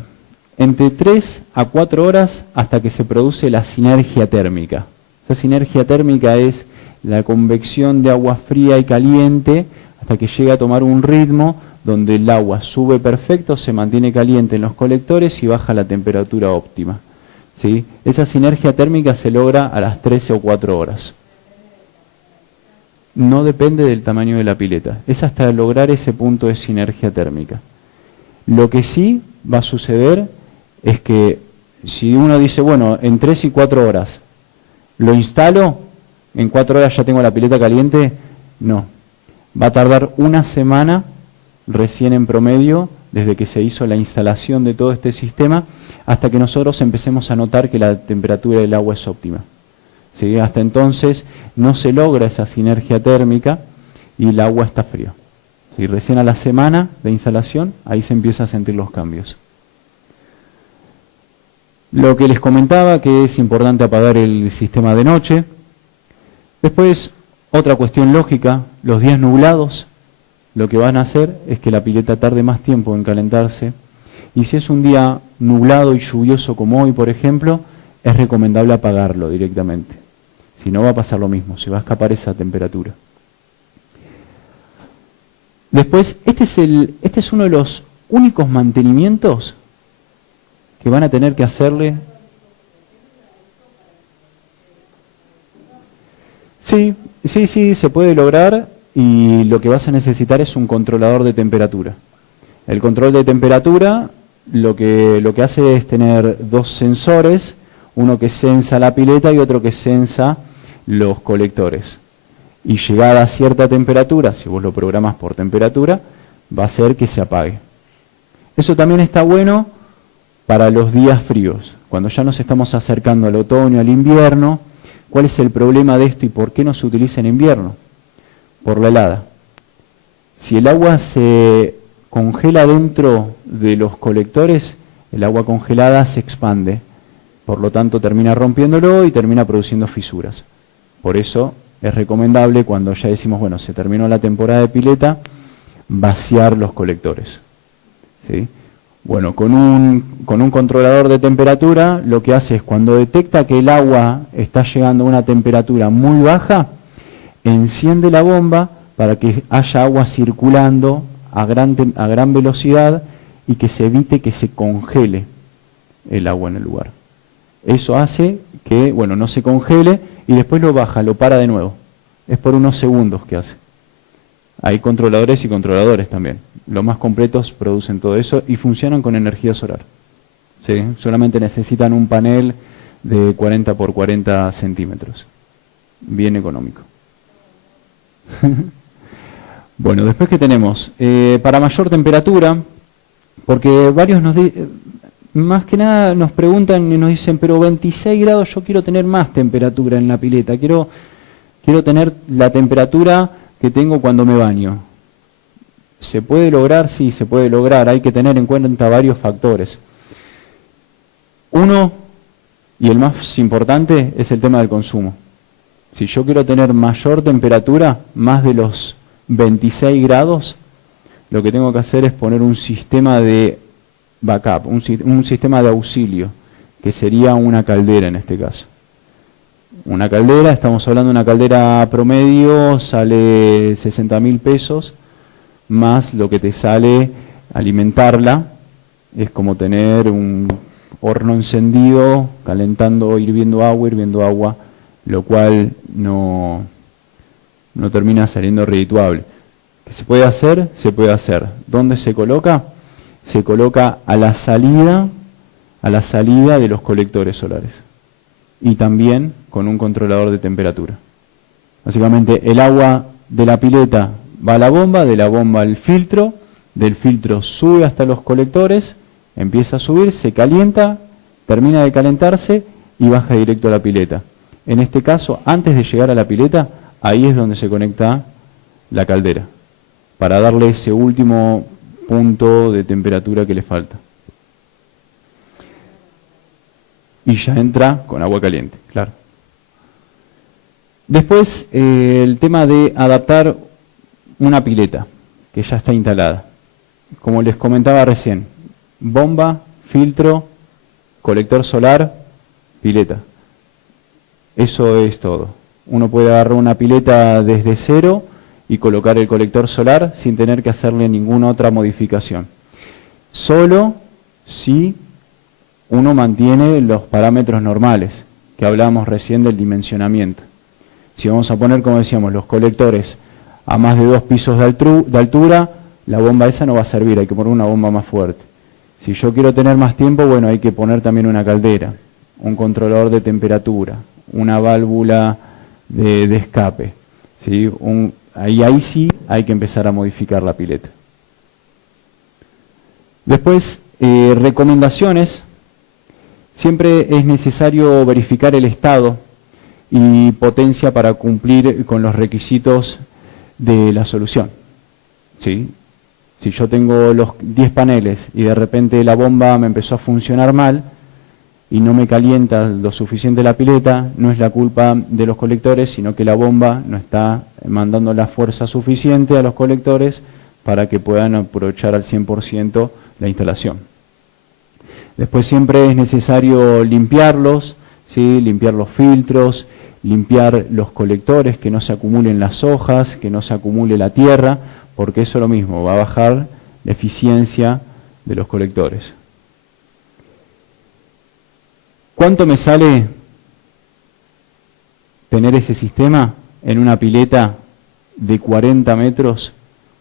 entre 3 a 4 horas hasta que se produce la sinergia térmica. Esa sinergia térmica es la convección de agua fría y caliente hasta que llega a tomar un ritmo donde el agua sube perfecto, se mantiene caliente en los colectores y baja la temperatura óptima, ¿sí? Esa sinergia térmica se logra a las 13 o 4 horas. No depende del tamaño de la pileta, es hasta lograr ese punto de sinergia térmica. Lo que sí va a suceder es que si uno dice, bueno, en 3 y 4 horas lo instalo, en 4 horas ya tengo la pileta caliente, no. Va a tardar una semana recién en promedio, desde que se hizo la instalación de todo este sistema, hasta que nosotros empecemos a notar que la temperatura del agua es óptima, ¿sí? Hasta entonces no se logra esa sinergia térmica y el agua está fría. ¿Sí? Recién a la semana de instalación, ahí se empieza a sentir los cambios. Lo que les comentaba, que es importante apagar el sistema de noche. Después, otra cuestión lógica, los días nublados, lo que van a hacer es que la pileta tarde más tiempo en calentarse. Y si es un día nublado y lluvioso como hoy, por ejemplo, es recomendable apagarlo directamente. Si no, va a pasar lo mismo, se va a escapar esa temperatura. Después, este es uno de los únicos mantenimientos que van a tener que hacerle. Sí, se puede lograr, y lo que vas a necesitar es un controlador de temperatura. El control de temperatura lo que hace es tener dos sensores, uno que sensa la pileta y otro que sensa los colectores. Y llegada a cierta temperatura, si vos lo programas por temperatura, va a hacer que se apague. Eso también está bueno para los días fríos, cuando ya nos estamos acercando al otoño, al invierno. ¿Cuál es el problema de esto y por qué no se utiliza en invierno? Por la helada. Si el agua se congela dentro de los colectores, el agua congelada se expande, Por lo tanto, termina rompiéndolo y termina produciendo fisuras. Por eso es recomendable, cuando ya decimos, bueno, se terminó la temporada de pileta, vaciar los colectores. ¿Sí? Bueno, con un controlador de temperatura, lo que hace es, cuando detecta que el agua está llegando a una temperatura muy baja, enciende la bomba para que haya agua circulando a gran velocidad y que se evite que se congele el agua en el lugar. Eso hace que, bueno, no se congele y después lo baja, lo para de nuevo. Es por unos segundos que hace. Hay controladores y controladores también. Los más completos producen todo eso y funcionan con energía solar. ¿Sí? Solamente necesitan un panel de 40 por 40 centímetros. Bien económico. Bueno, después que tenemos, para mayor temperatura, porque varios más que nada nos preguntan y nos dicen, pero 26 grados, yo quiero tener más temperatura en la pileta, quiero tener la temperatura que tengo cuando me baño. ¿Se puede lograr? Sí, se puede lograr. Hay que tener en cuenta varios factores. Uno, y el más importante, es el tema del consumo. Si yo quiero tener mayor temperatura, más de los 26 grados, lo que tengo que hacer es poner un sistema de backup, un sistema de auxilio, que sería una caldera en este caso. Una caldera, estamos hablando de una caldera promedio, sale 60.000 pesos, más lo que te sale alimentarla. Es como tener un horno encendido, calentando, hirviendo agua, lo cual no termina saliendo redituable. ¿Qué se puede hacer? Se puede hacer. ¿Dónde se coloca? Se coloca a la salida de los colectores solares. Y también con un controlador de temperatura. Básicamente el agua de la pileta va a la bomba, de la bomba al filtro, del filtro sube hasta los colectores, empieza a subir, se calienta, termina de calentarse y baja directo a la pileta. En este caso, antes de llegar a la pileta, ahí es donde se conecta la caldera, para darle ese último punto de temperatura que le falta. Y ya entra con agua caliente, claro. Después, el tema de adaptar una pileta que ya está instalada. Como les comentaba recién, bomba, filtro, colector solar, pileta. Eso es todo. Uno puede agarrar una pileta desde cero y colocar el colector solar sin tener que hacerle ninguna otra modificación. Solo si uno mantiene los parámetros normales, que hablábamos recién del dimensionamiento. Si vamos a poner, como decíamos, los colectores a más de 2 pisos de altura, la bomba esa no va a servir, hay que poner una bomba más fuerte. Si yo quiero tener más tiempo, bueno, hay que poner también una caldera, un controlador de temperatura, una válvula de escape. ¿Sí? Ahí sí hay que empezar a modificar la pileta. Después, recomendaciones. Siempre es necesario verificar el estado y potencia para cumplir con los requisitos de la solución. ¿Sí? Si yo tengo los 10 paneles y de repente la bomba me empezó a funcionar mal y no me calienta lo suficiente la pileta, no es la culpa de los colectores, sino que la bomba no está mandando la fuerza suficiente a los colectores para que puedan aprovechar al 100% la instalación. Después siempre es necesario limpiarlos, ¿sí? Limpiar los filtros, limpiar los colectores, que no se acumulen las hojas, que no se acumule la tierra, porque eso es lo mismo, va a bajar la eficiencia de los colectores. ¿Cuánto me sale tener ese sistema en una pileta de 40 metros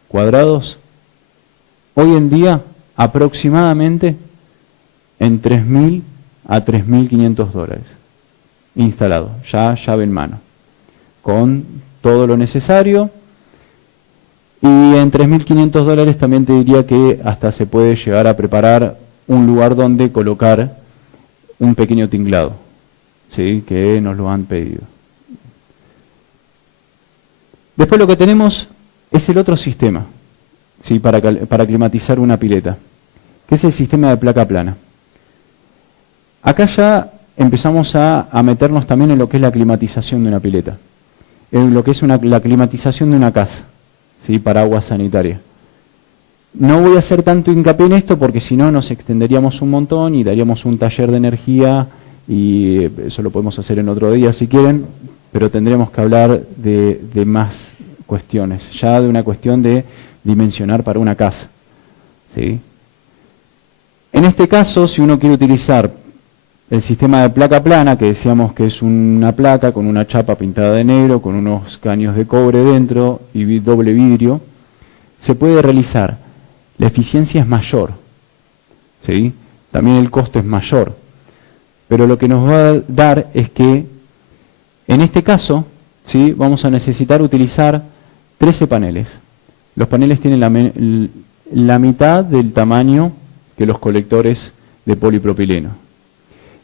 cuadrados? Hoy en día, aproximadamente en 3.000 a 3.500 dólares. Instalado, ya llave en mano, con todo lo necesario. Y en 3.500 dólares también te diría que hasta se puede llegar a preparar un lugar donde colocar un pequeño tinglado, ¿sí? Que nos lo han pedido. Después lo que tenemos es el otro sistema, ¿sí? Para climatizar una pileta, que es el sistema de placa plana. Acá ya empezamos a meternos también en lo que es la climatización de una pileta, en lo que es la climatización de una casa, ¿sí? Para agua sanitaria. No voy a hacer tanto hincapié en esto porque si no nos extenderíamos un montón y daríamos un taller de energía y eso lo podemos hacer en otro día si quieren, pero tendremos que hablar de más cuestiones, ya de una cuestión de dimensionar para una casa, ¿sí? En este caso, si uno quiere utilizar el sistema de placa plana, que decíamos que es una placa con una chapa pintada de negro, con unos caños de cobre dentro y doble vidrio, se puede realizar. La eficiencia es mayor, ¿sí? También el costo es mayor. Pero lo que nos va a dar es que, en este caso, ¿sí? Vamos a necesitar utilizar 13 paneles. Los paneles tienen la mitad del tamaño que los colectores de polipropileno.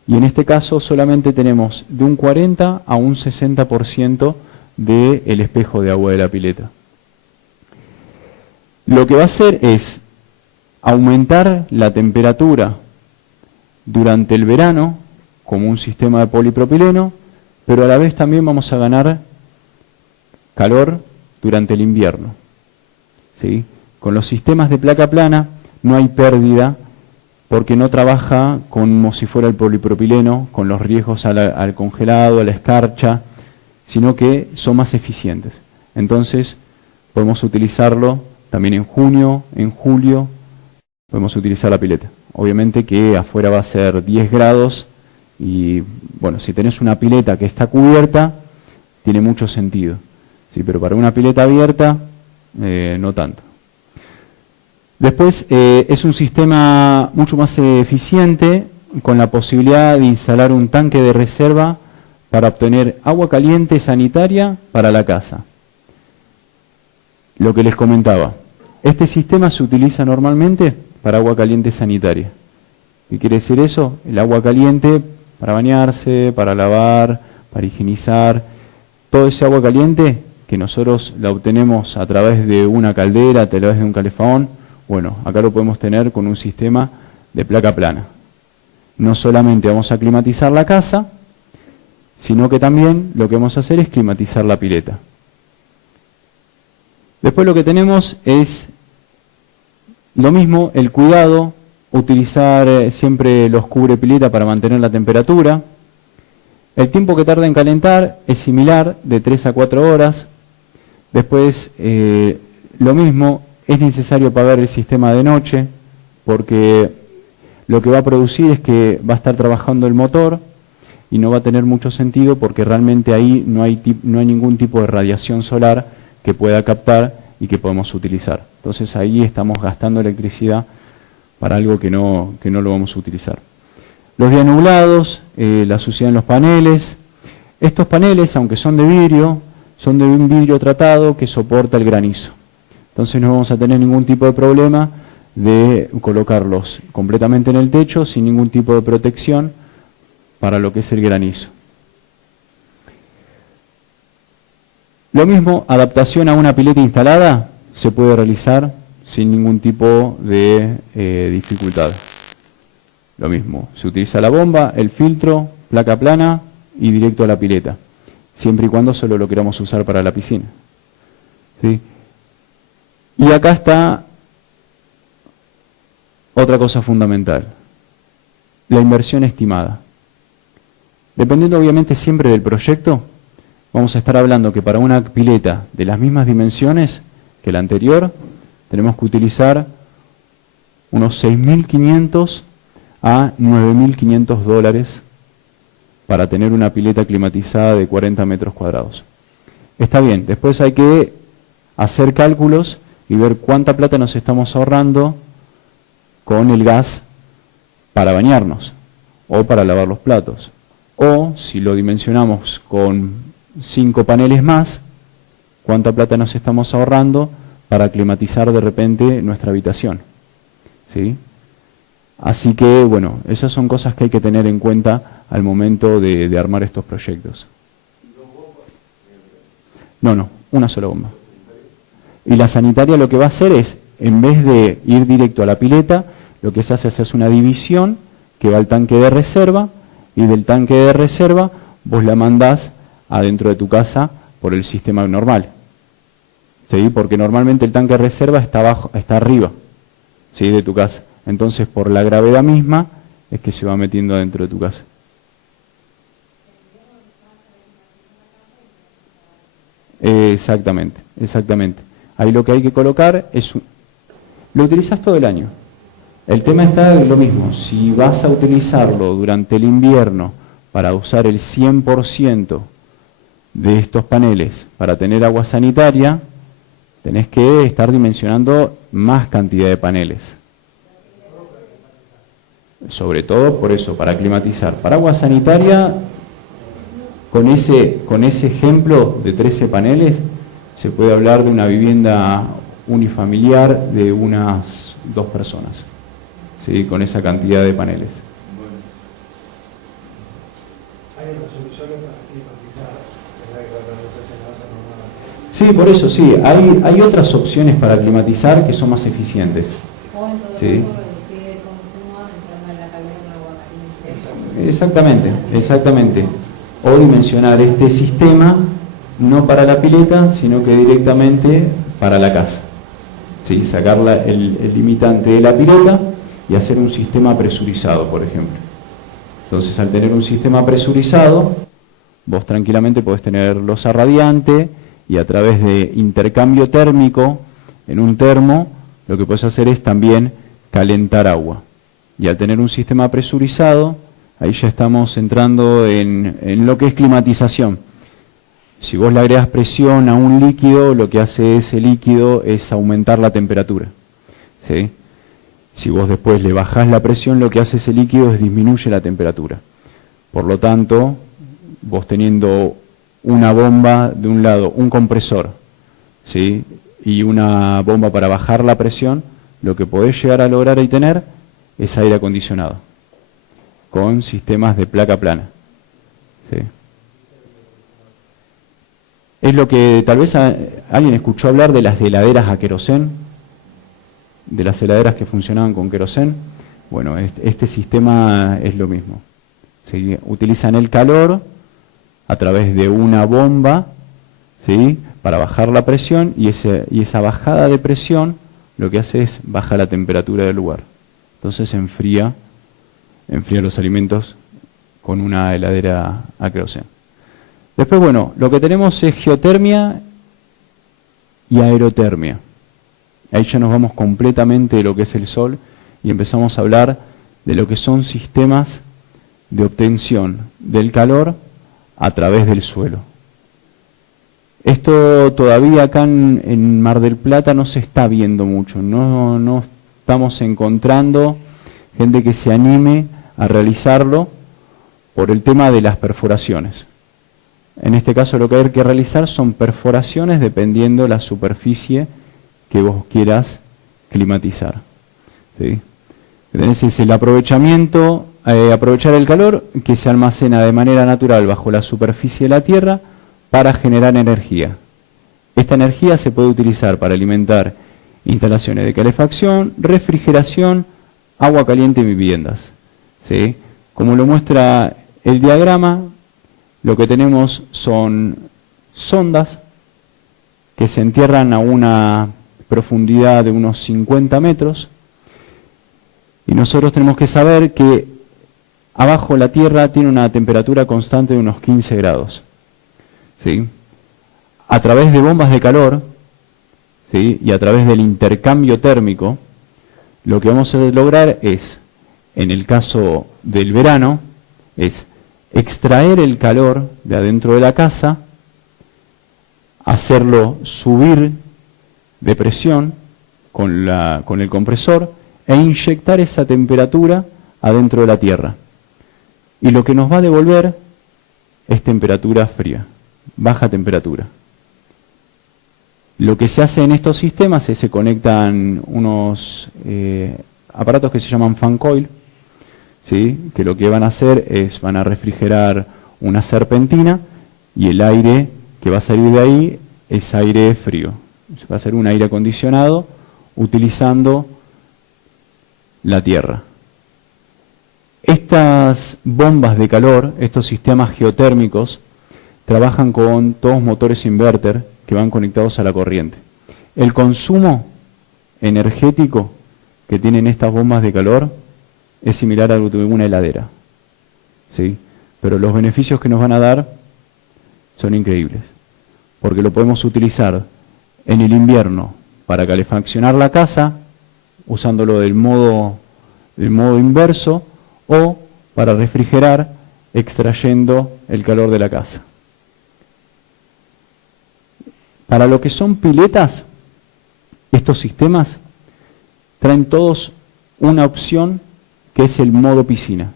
Y en este caso solamente tenemos de un 40 a un 60% del espejo de agua de la pileta. Lo que va a hacer es aumentar la temperatura durante el verano, como un sistema de polipropileno, pero a la vez también vamos a ganar calor durante el invierno, ¿sí? Con los sistemas de placa plana no hay pérdida porque no trabaja como si fuera el polipropileno, con los riesgos al congelado, a la escarcha, sino que son más eficientes. Entonces podemos utilizarlo también en junio, en julio, podemos utilizar la pileta. Obviamente que afuera va a ser 10 grados y bueno, si tenés una pileta que está cubierta, tiene mucho sentido, ¿sí? Pero para una pileta abierta, no tanto. Después es un sistema mucho más eficiente, con la posibilidad de instalar un tanque de reserva para obtener agua caliente sanitaria para la casa. Lo que les comentaba, este sistema se utiliza normalmente para agua caliente sanitaria. ¿Qué quiere decir eso? El agua caliente para bañarse, para lavar, para higienizar, todo ese agua caliente que nosotros la obtenemos a través de una caldera, a través de un calefón. Bueno, acá lo podemos tener con un sistema de placa plana. No solamente vamos a climatizar la casa, sino que también lo que vamos a hacer es climatizar la pileta. Después lo que tenemos es lo mismo, el cuidado, utilizar siempre los cubre pileta para mantener la temperatura. El tiempo que tarda en calentar es similar, de 3 a 4 horas. Después, lo mismo, es necesario apagar el sistema de noche, porque lo que va a producir es que va a estar trabajando el motor y no va a tener mucho sentido porque realmente ahí no hay ningún tipo de radiación solar que pueda captar y que podemos utilizar. Entonces ahí estamos gastando electricidad para algo que no lo vamos a utilizar. Los días nublados, la suciedad en los paneles. Estos paneles, aunque son de vidrio, son de un vidrio tratado que soporta el granizo. Entonces no vamos a tener ningún tipo de problema de colocarlos completamente en el techo sin ningún tipo de protección para lo que es el granizo. Lo mismo, adaptación a una pileta instalada se puede realizar sin ningún tipo de dificultad. Lo mismo, se utiliza la bomba, el filtro, placa plana y directo a la pileta, siempre y cuando solo lo queramos usar para la piscina, ¿sí? Y acá está otra cosa fundamental, la inversión estimada. Dependiendo obviamente siempre del proyecto, vamos a estar hablando que para una pileta de las mismas dimensiones que la anterior, tenemos que utilizar unos 6.500 a 9.500 dólares para tener una pileta climatizada de 40 metros cuadrados. Está bien, después hay que hacer cálculos y ver cuánta plata nos estamos ahorrando con el gas para bañarnos o para lavar los platos. O si lo dimensionamos con 5 paneles más, cuánta plata nos estamos ahorrando para climatizar de repente nuestra habitación, ¿sí? Así que, bueno, esas son cosas que hay que tener en cuenta al momento de armar estos proyectos. No, una sola bomba. Y la sanitaria lo que va a hacer es, en vez de ir directo a la pileta, lo que se hace es una división que va al tanque de reserva y del tanque de reserva vos la mandás adentro de tu casa por el sistema normal. ¿Sí? Porque normalmente el tanque de reserva está abajo, está arriba, ¿sí? de tu casa. Entonces, por la gravedad misma, es que se va metiendo adentro de tu casa. Exactamente, exactamente. Ahí lo que hay que colocar es... Lo utilizas todo el año. El tema está en lo mismo. Si vas a utilizarlo durante el invierno para usar el 100% de estos paneles para tener agua sanitaria, tenés que estar dimensionando más cantidad de paneles. Sobre todo por eso, para climatizar. Para agua sanitaria, con ese ejemplo de 13 paneles, se puede hablar de una vivienda unifamiliar de unas 2 personas, ¿sí? Con esa cantidad de paneles. ¿Hay otras soluciones para climatizar? Sí, por eso sí, hay otras opciones para climatizar que son más eficientes. O en todo Sí. caso reducir el consumo entrando en la calidad del agua caliente. Exactamente, exactamente. O dimensionar este sistema no para la pileta, sino que directamente para la casa. ¿Sí? Sacar el limitante de la pileta y hacer un sistema presurizado, por ejemplo. Entonces, al tener un sistema presurizado, vos tranquilamente podés tener losa radiante y a través de intercambio térmico en un termo, lo que podés hacer es también calentar agua. Y al tener un sistema presurizado, ahí ya estamos entrando en lo que es climatización. Si vos le agregás presión a un líquido, lo que hace ese líquido es aumentar la temperatura, ¿sí? Si vos después le bajás la presión, lo que hace ese líquido es disminuye la temperatura. Por lo tanto, vos teniendo una bomba de un lado, un compresor, ¿sí? y una bomba para bajar la presión, lo que podés llegar a lograr y tener es aire acondicionado, con sistemas de placa plana. ¿Sí? Es lo que tal vez alguien escuchó hablar de las heladeras a querosén, de las heladeras que funcionaban con querosén. Bueno, este sistema es lo mismo. ¿Sí? Utilizan el calor a través de una bomba, ¿sí? para bajar la presión, y esa bajada de presión lo que hace es bajar la temperatura del lugar. Entonces enfría los alimentos con una heladera a querosén. Después, bueno, lo que tenemos es geotermia y aerotermia. Ahí ya nos vamos completamente de lo que es el sol y empezamos a hablar de lo que son sistemas de obtención del calor a través del suelo. Esto todavía acá en Mar del Plata no se está viendo mucho, no estamos encontrando gente que se anime a realizarlo por el tema de las perforaciones. En este caso lo que hay que realizar son perforaciones dependiendo la superficie que vos quieras climatizar. ¿Sí? Es el aprovechamiento, aprovechar el calor que se almacena de manera natural bajo la superficie de la Tierra para generar energía. Esta energía se puede utilizar para alimentar instalaciones de calefacción, refrigeración, agua caliente en viviendas. ¿Sí? Como lo muestra el diagrama, lo que tenemos son sondas que se entierran a una profundidad de unos 50 metros y nosotros tenemos que saber que abajo la Tierra tiene una temperatura constante de unos 15 grados. ¿Sí? A través de bombas de calor, ¿sí? y a través del intercambio térmico, lo que vamos a lograr es, en el caso del verano, es extraer el calor de adentro de la casa, hacerlo subir de presión con el compresor e inyectar esa temperatura adentro de la Tierra. Y lo que nos va a devolver es temperatura fría, baja temperatura. Lo que se hace en estos sistemas es se conectan unos aparatos que se llaman fan coil, ¿sí? que lo que van a hacer es van a refrigerar una serpentina y el aire que va a salir de ahí es aire frío. Va a ser un aire acondicionado utilizando la Tierra. Estas bombas de calor, estos sistemas geotérmicos, trabajan con todos motores inverter que van conectados a la corriente. El consumo energético que tienen estas bombas de calor es similar a lo de una heladera, ¿sí? Pero los beneficios que nos van a dar son increíbles, porque lo podemos utilizar en el invierno para calefaccionar la casa, usándolo del modo inverso, o para refrigerar, extrayendo el calor de la casa. Para lo que son piletas, estos sistemas traen todos una opción que es el modo piscina.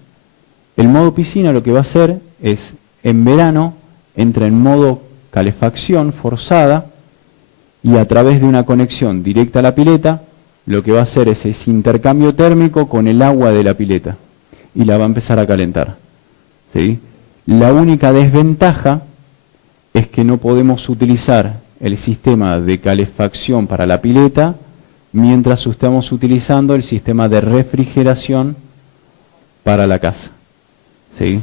El modo piscina lo que va a hacer es, en verano, entra en modo calefacción forzada y a través de una conexión directa a la pileta, lo que va a hacer es ese intercambio térmico con el agua de la pileta y la va a empezar a calentar, ¿sí? La única desventaja es que no podemos utilizar el sistema de calefacción para la pileta mientras estamos utilizando el sistema de refrigeración para la casa, ¿sí?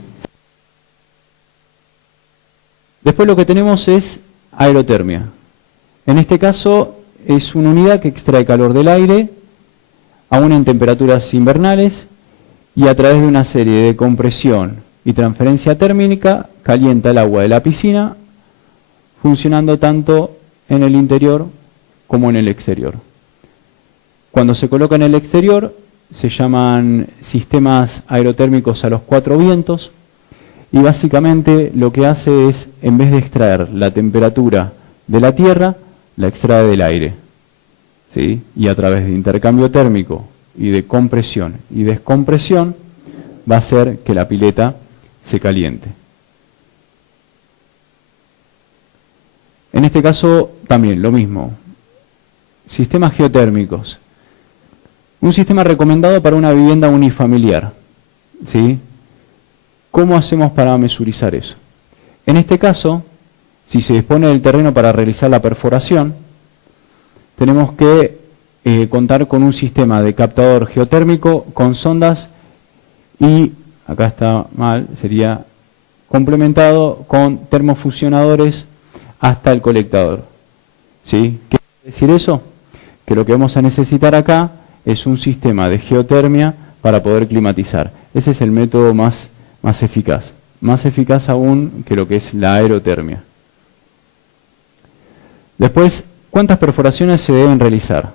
Después lo que tenemos es aerotermia. En este caso es una unidad que extrae calor del aire, aún en temperaturas invernales, y a través de una serie de compresión y transferencia térmica calienta el agua de la piscina, funcionando tanto en el interior como en el exterior. Cuando se coloca en el exterior se llaman sistemas aerotérmicos a los 4 vientos, y básicamente lo que hace es, en vez de extraer la temperatura de la tierra, la extrae del aire, ¿sí? Y a través de intercambio térmico y de compresión y descompresión va a hacer que la pileta se caliente. En este caso también lo mismo, sistemas geotérmicos. Un sistema recomendado para una vivienda unifamiliar, ¿sí? ¿Cómo hacemos para mesurizar eso? En este caso, si se dispone del terreno para realizar la perforación, tenemos que contar con un sistema de captador geotérmico con sondas y, acá está mal, sería complementado con termofusionadores hasta el colectador, ¿sí? ¿Qué quiere decir eso? Que lo que vamos a necesitar acá es un sistema de geotermia para poder climatizar. Ese es el método más eficaz aún que lo que es la aerotermia. Después, ¿cuántas perforaciones se deben realizar?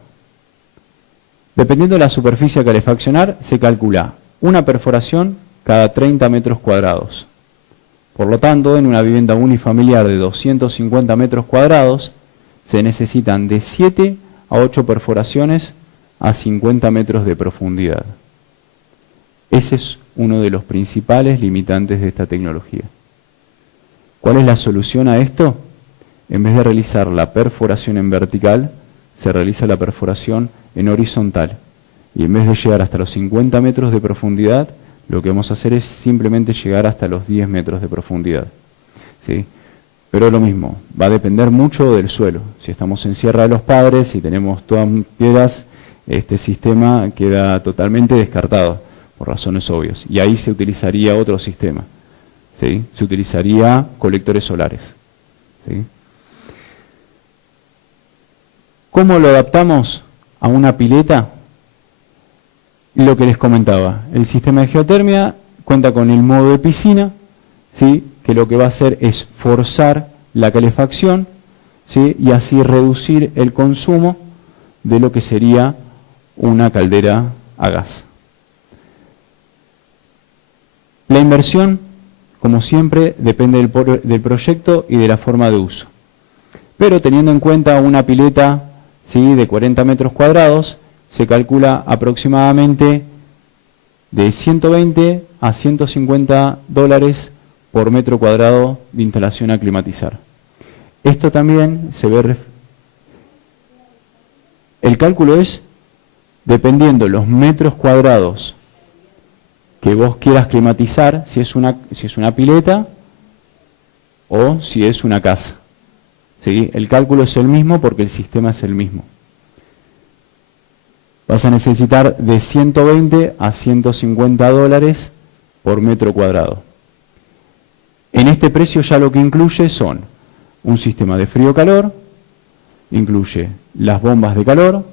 Dependiendo de la superficie a calefaccionar, se calcula una perforación cada 30 metros cuadrados. Por lo tanto, en una vivienda unifamiliar de 250 metros cuadrados, se necesitan de 7 a 8 perforaciones a 50 metros de profundidad. Ese es uno de los principales limitantes de esta tecnología. ¿Cuál es la solución a esto? En vez de realizar la perforación en vertical, se realiza la perforación en horizontal. Y en vez de llegar hasta los 50 metros de profundidad, lo que vamos a hacer es simplemente llegar hasta los 10 metros de profundidad, ¿sí? Pero lo mismo, va a depender mucho del suelo. Si estamos en Sierra de los Padres, si tenemos todas piedras, este sistema queda totalmente descartado, por razones obvias. Y ahí se utilizaría otro sistema, ¿sí? Se utilizaría colectores solares, ¿sí? ¿Cómo lo adaptamos a una pileta? Lo que les comentaba, el sistema de geotermia cuenta con el modo de piscina, ¿sí? Que lo que va a hacer es forzar la calefacción, ¿sí? Y así reducir el consumo de lo que sería una caldera a gas. La inversión, como siempre, depende del proyecto y de la forma de uso. Pero teniendo en cuenta una pileta, ¿sí? De 40 metros cuadrados, se calcula aproximadamente de 120 a 150 dólares por metro cuadrado de instalación a climatizar. Esto también se ve... El cálculo es dependiendo los metros cuadrados que vos quieras climatizar, si es una pileta o si es una casa, ¿sí? El cálculo es el mismo porque el sistema es el mismo. Vas a necesitar de 120 a 150 dólares por metro cuadrado. En este precio ya lo que incluye son un sistema de frío-calor, incluye las bombas de calor,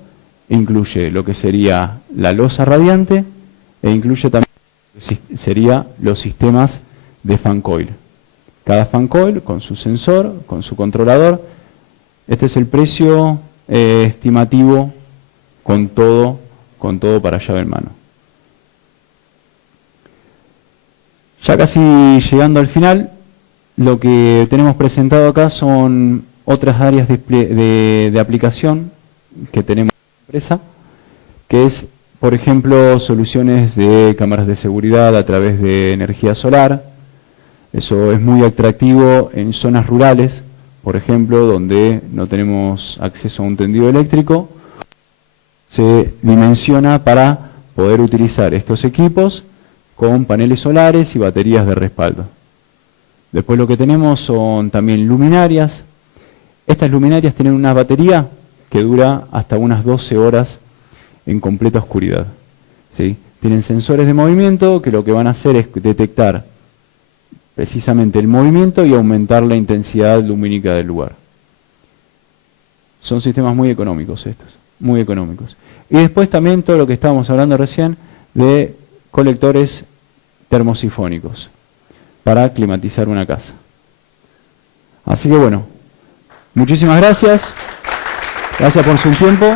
incluye lo que sería la losa radiante e incluye también lo que sería los sistemas de fan coil. Cada fan coil con su sensor, con su controlador. Este es el precio estimativo con todo para llave en mano. Ya casi llegando al final, lo que tenemos presentado acá son otras áreas de aplicación que tenemos en la empresa, que es, por ejemplo, soluciones de cámaras de seguridad a través de energía solar. Eso es muy atractivo en zonas rurales, por ejemplo, donde no tenemos acceso a un tendido eléctrico. Se dimensiona para poder utilizar estos equipos con paneles solares y baterías de respaldo. Después lo que tenemos son también luminarias. Estas luminarias tienen una batería que dura hasta unas 12 horas en completa oscuridad, ¿sí? Tienen sensores de movimiento que lo que van a hacer es detectar precisamente el movimiento y aumentar la intensidad lumínica del lugar. Son sistemas muy económicos estos, muy económicos. Y después también todo lo que estábamos hablando recién de colectores termosifónicos para climatizar una casa. Así que bueno, muchísimas gracias. Gracias por su tiempo.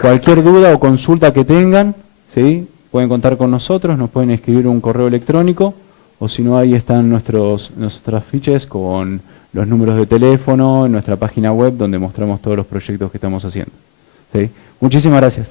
Cualquier duda o consulta que tengan, ¿sí?, pueden contar con nosotros, nos pueden escribir un correo electrónico, o si no, ahí están nuestras fiches con los números de teléfono en nuestra página web donde mostramos todos los proyectos que estamos haciendo. ¿Sí? Muchísimas gracias.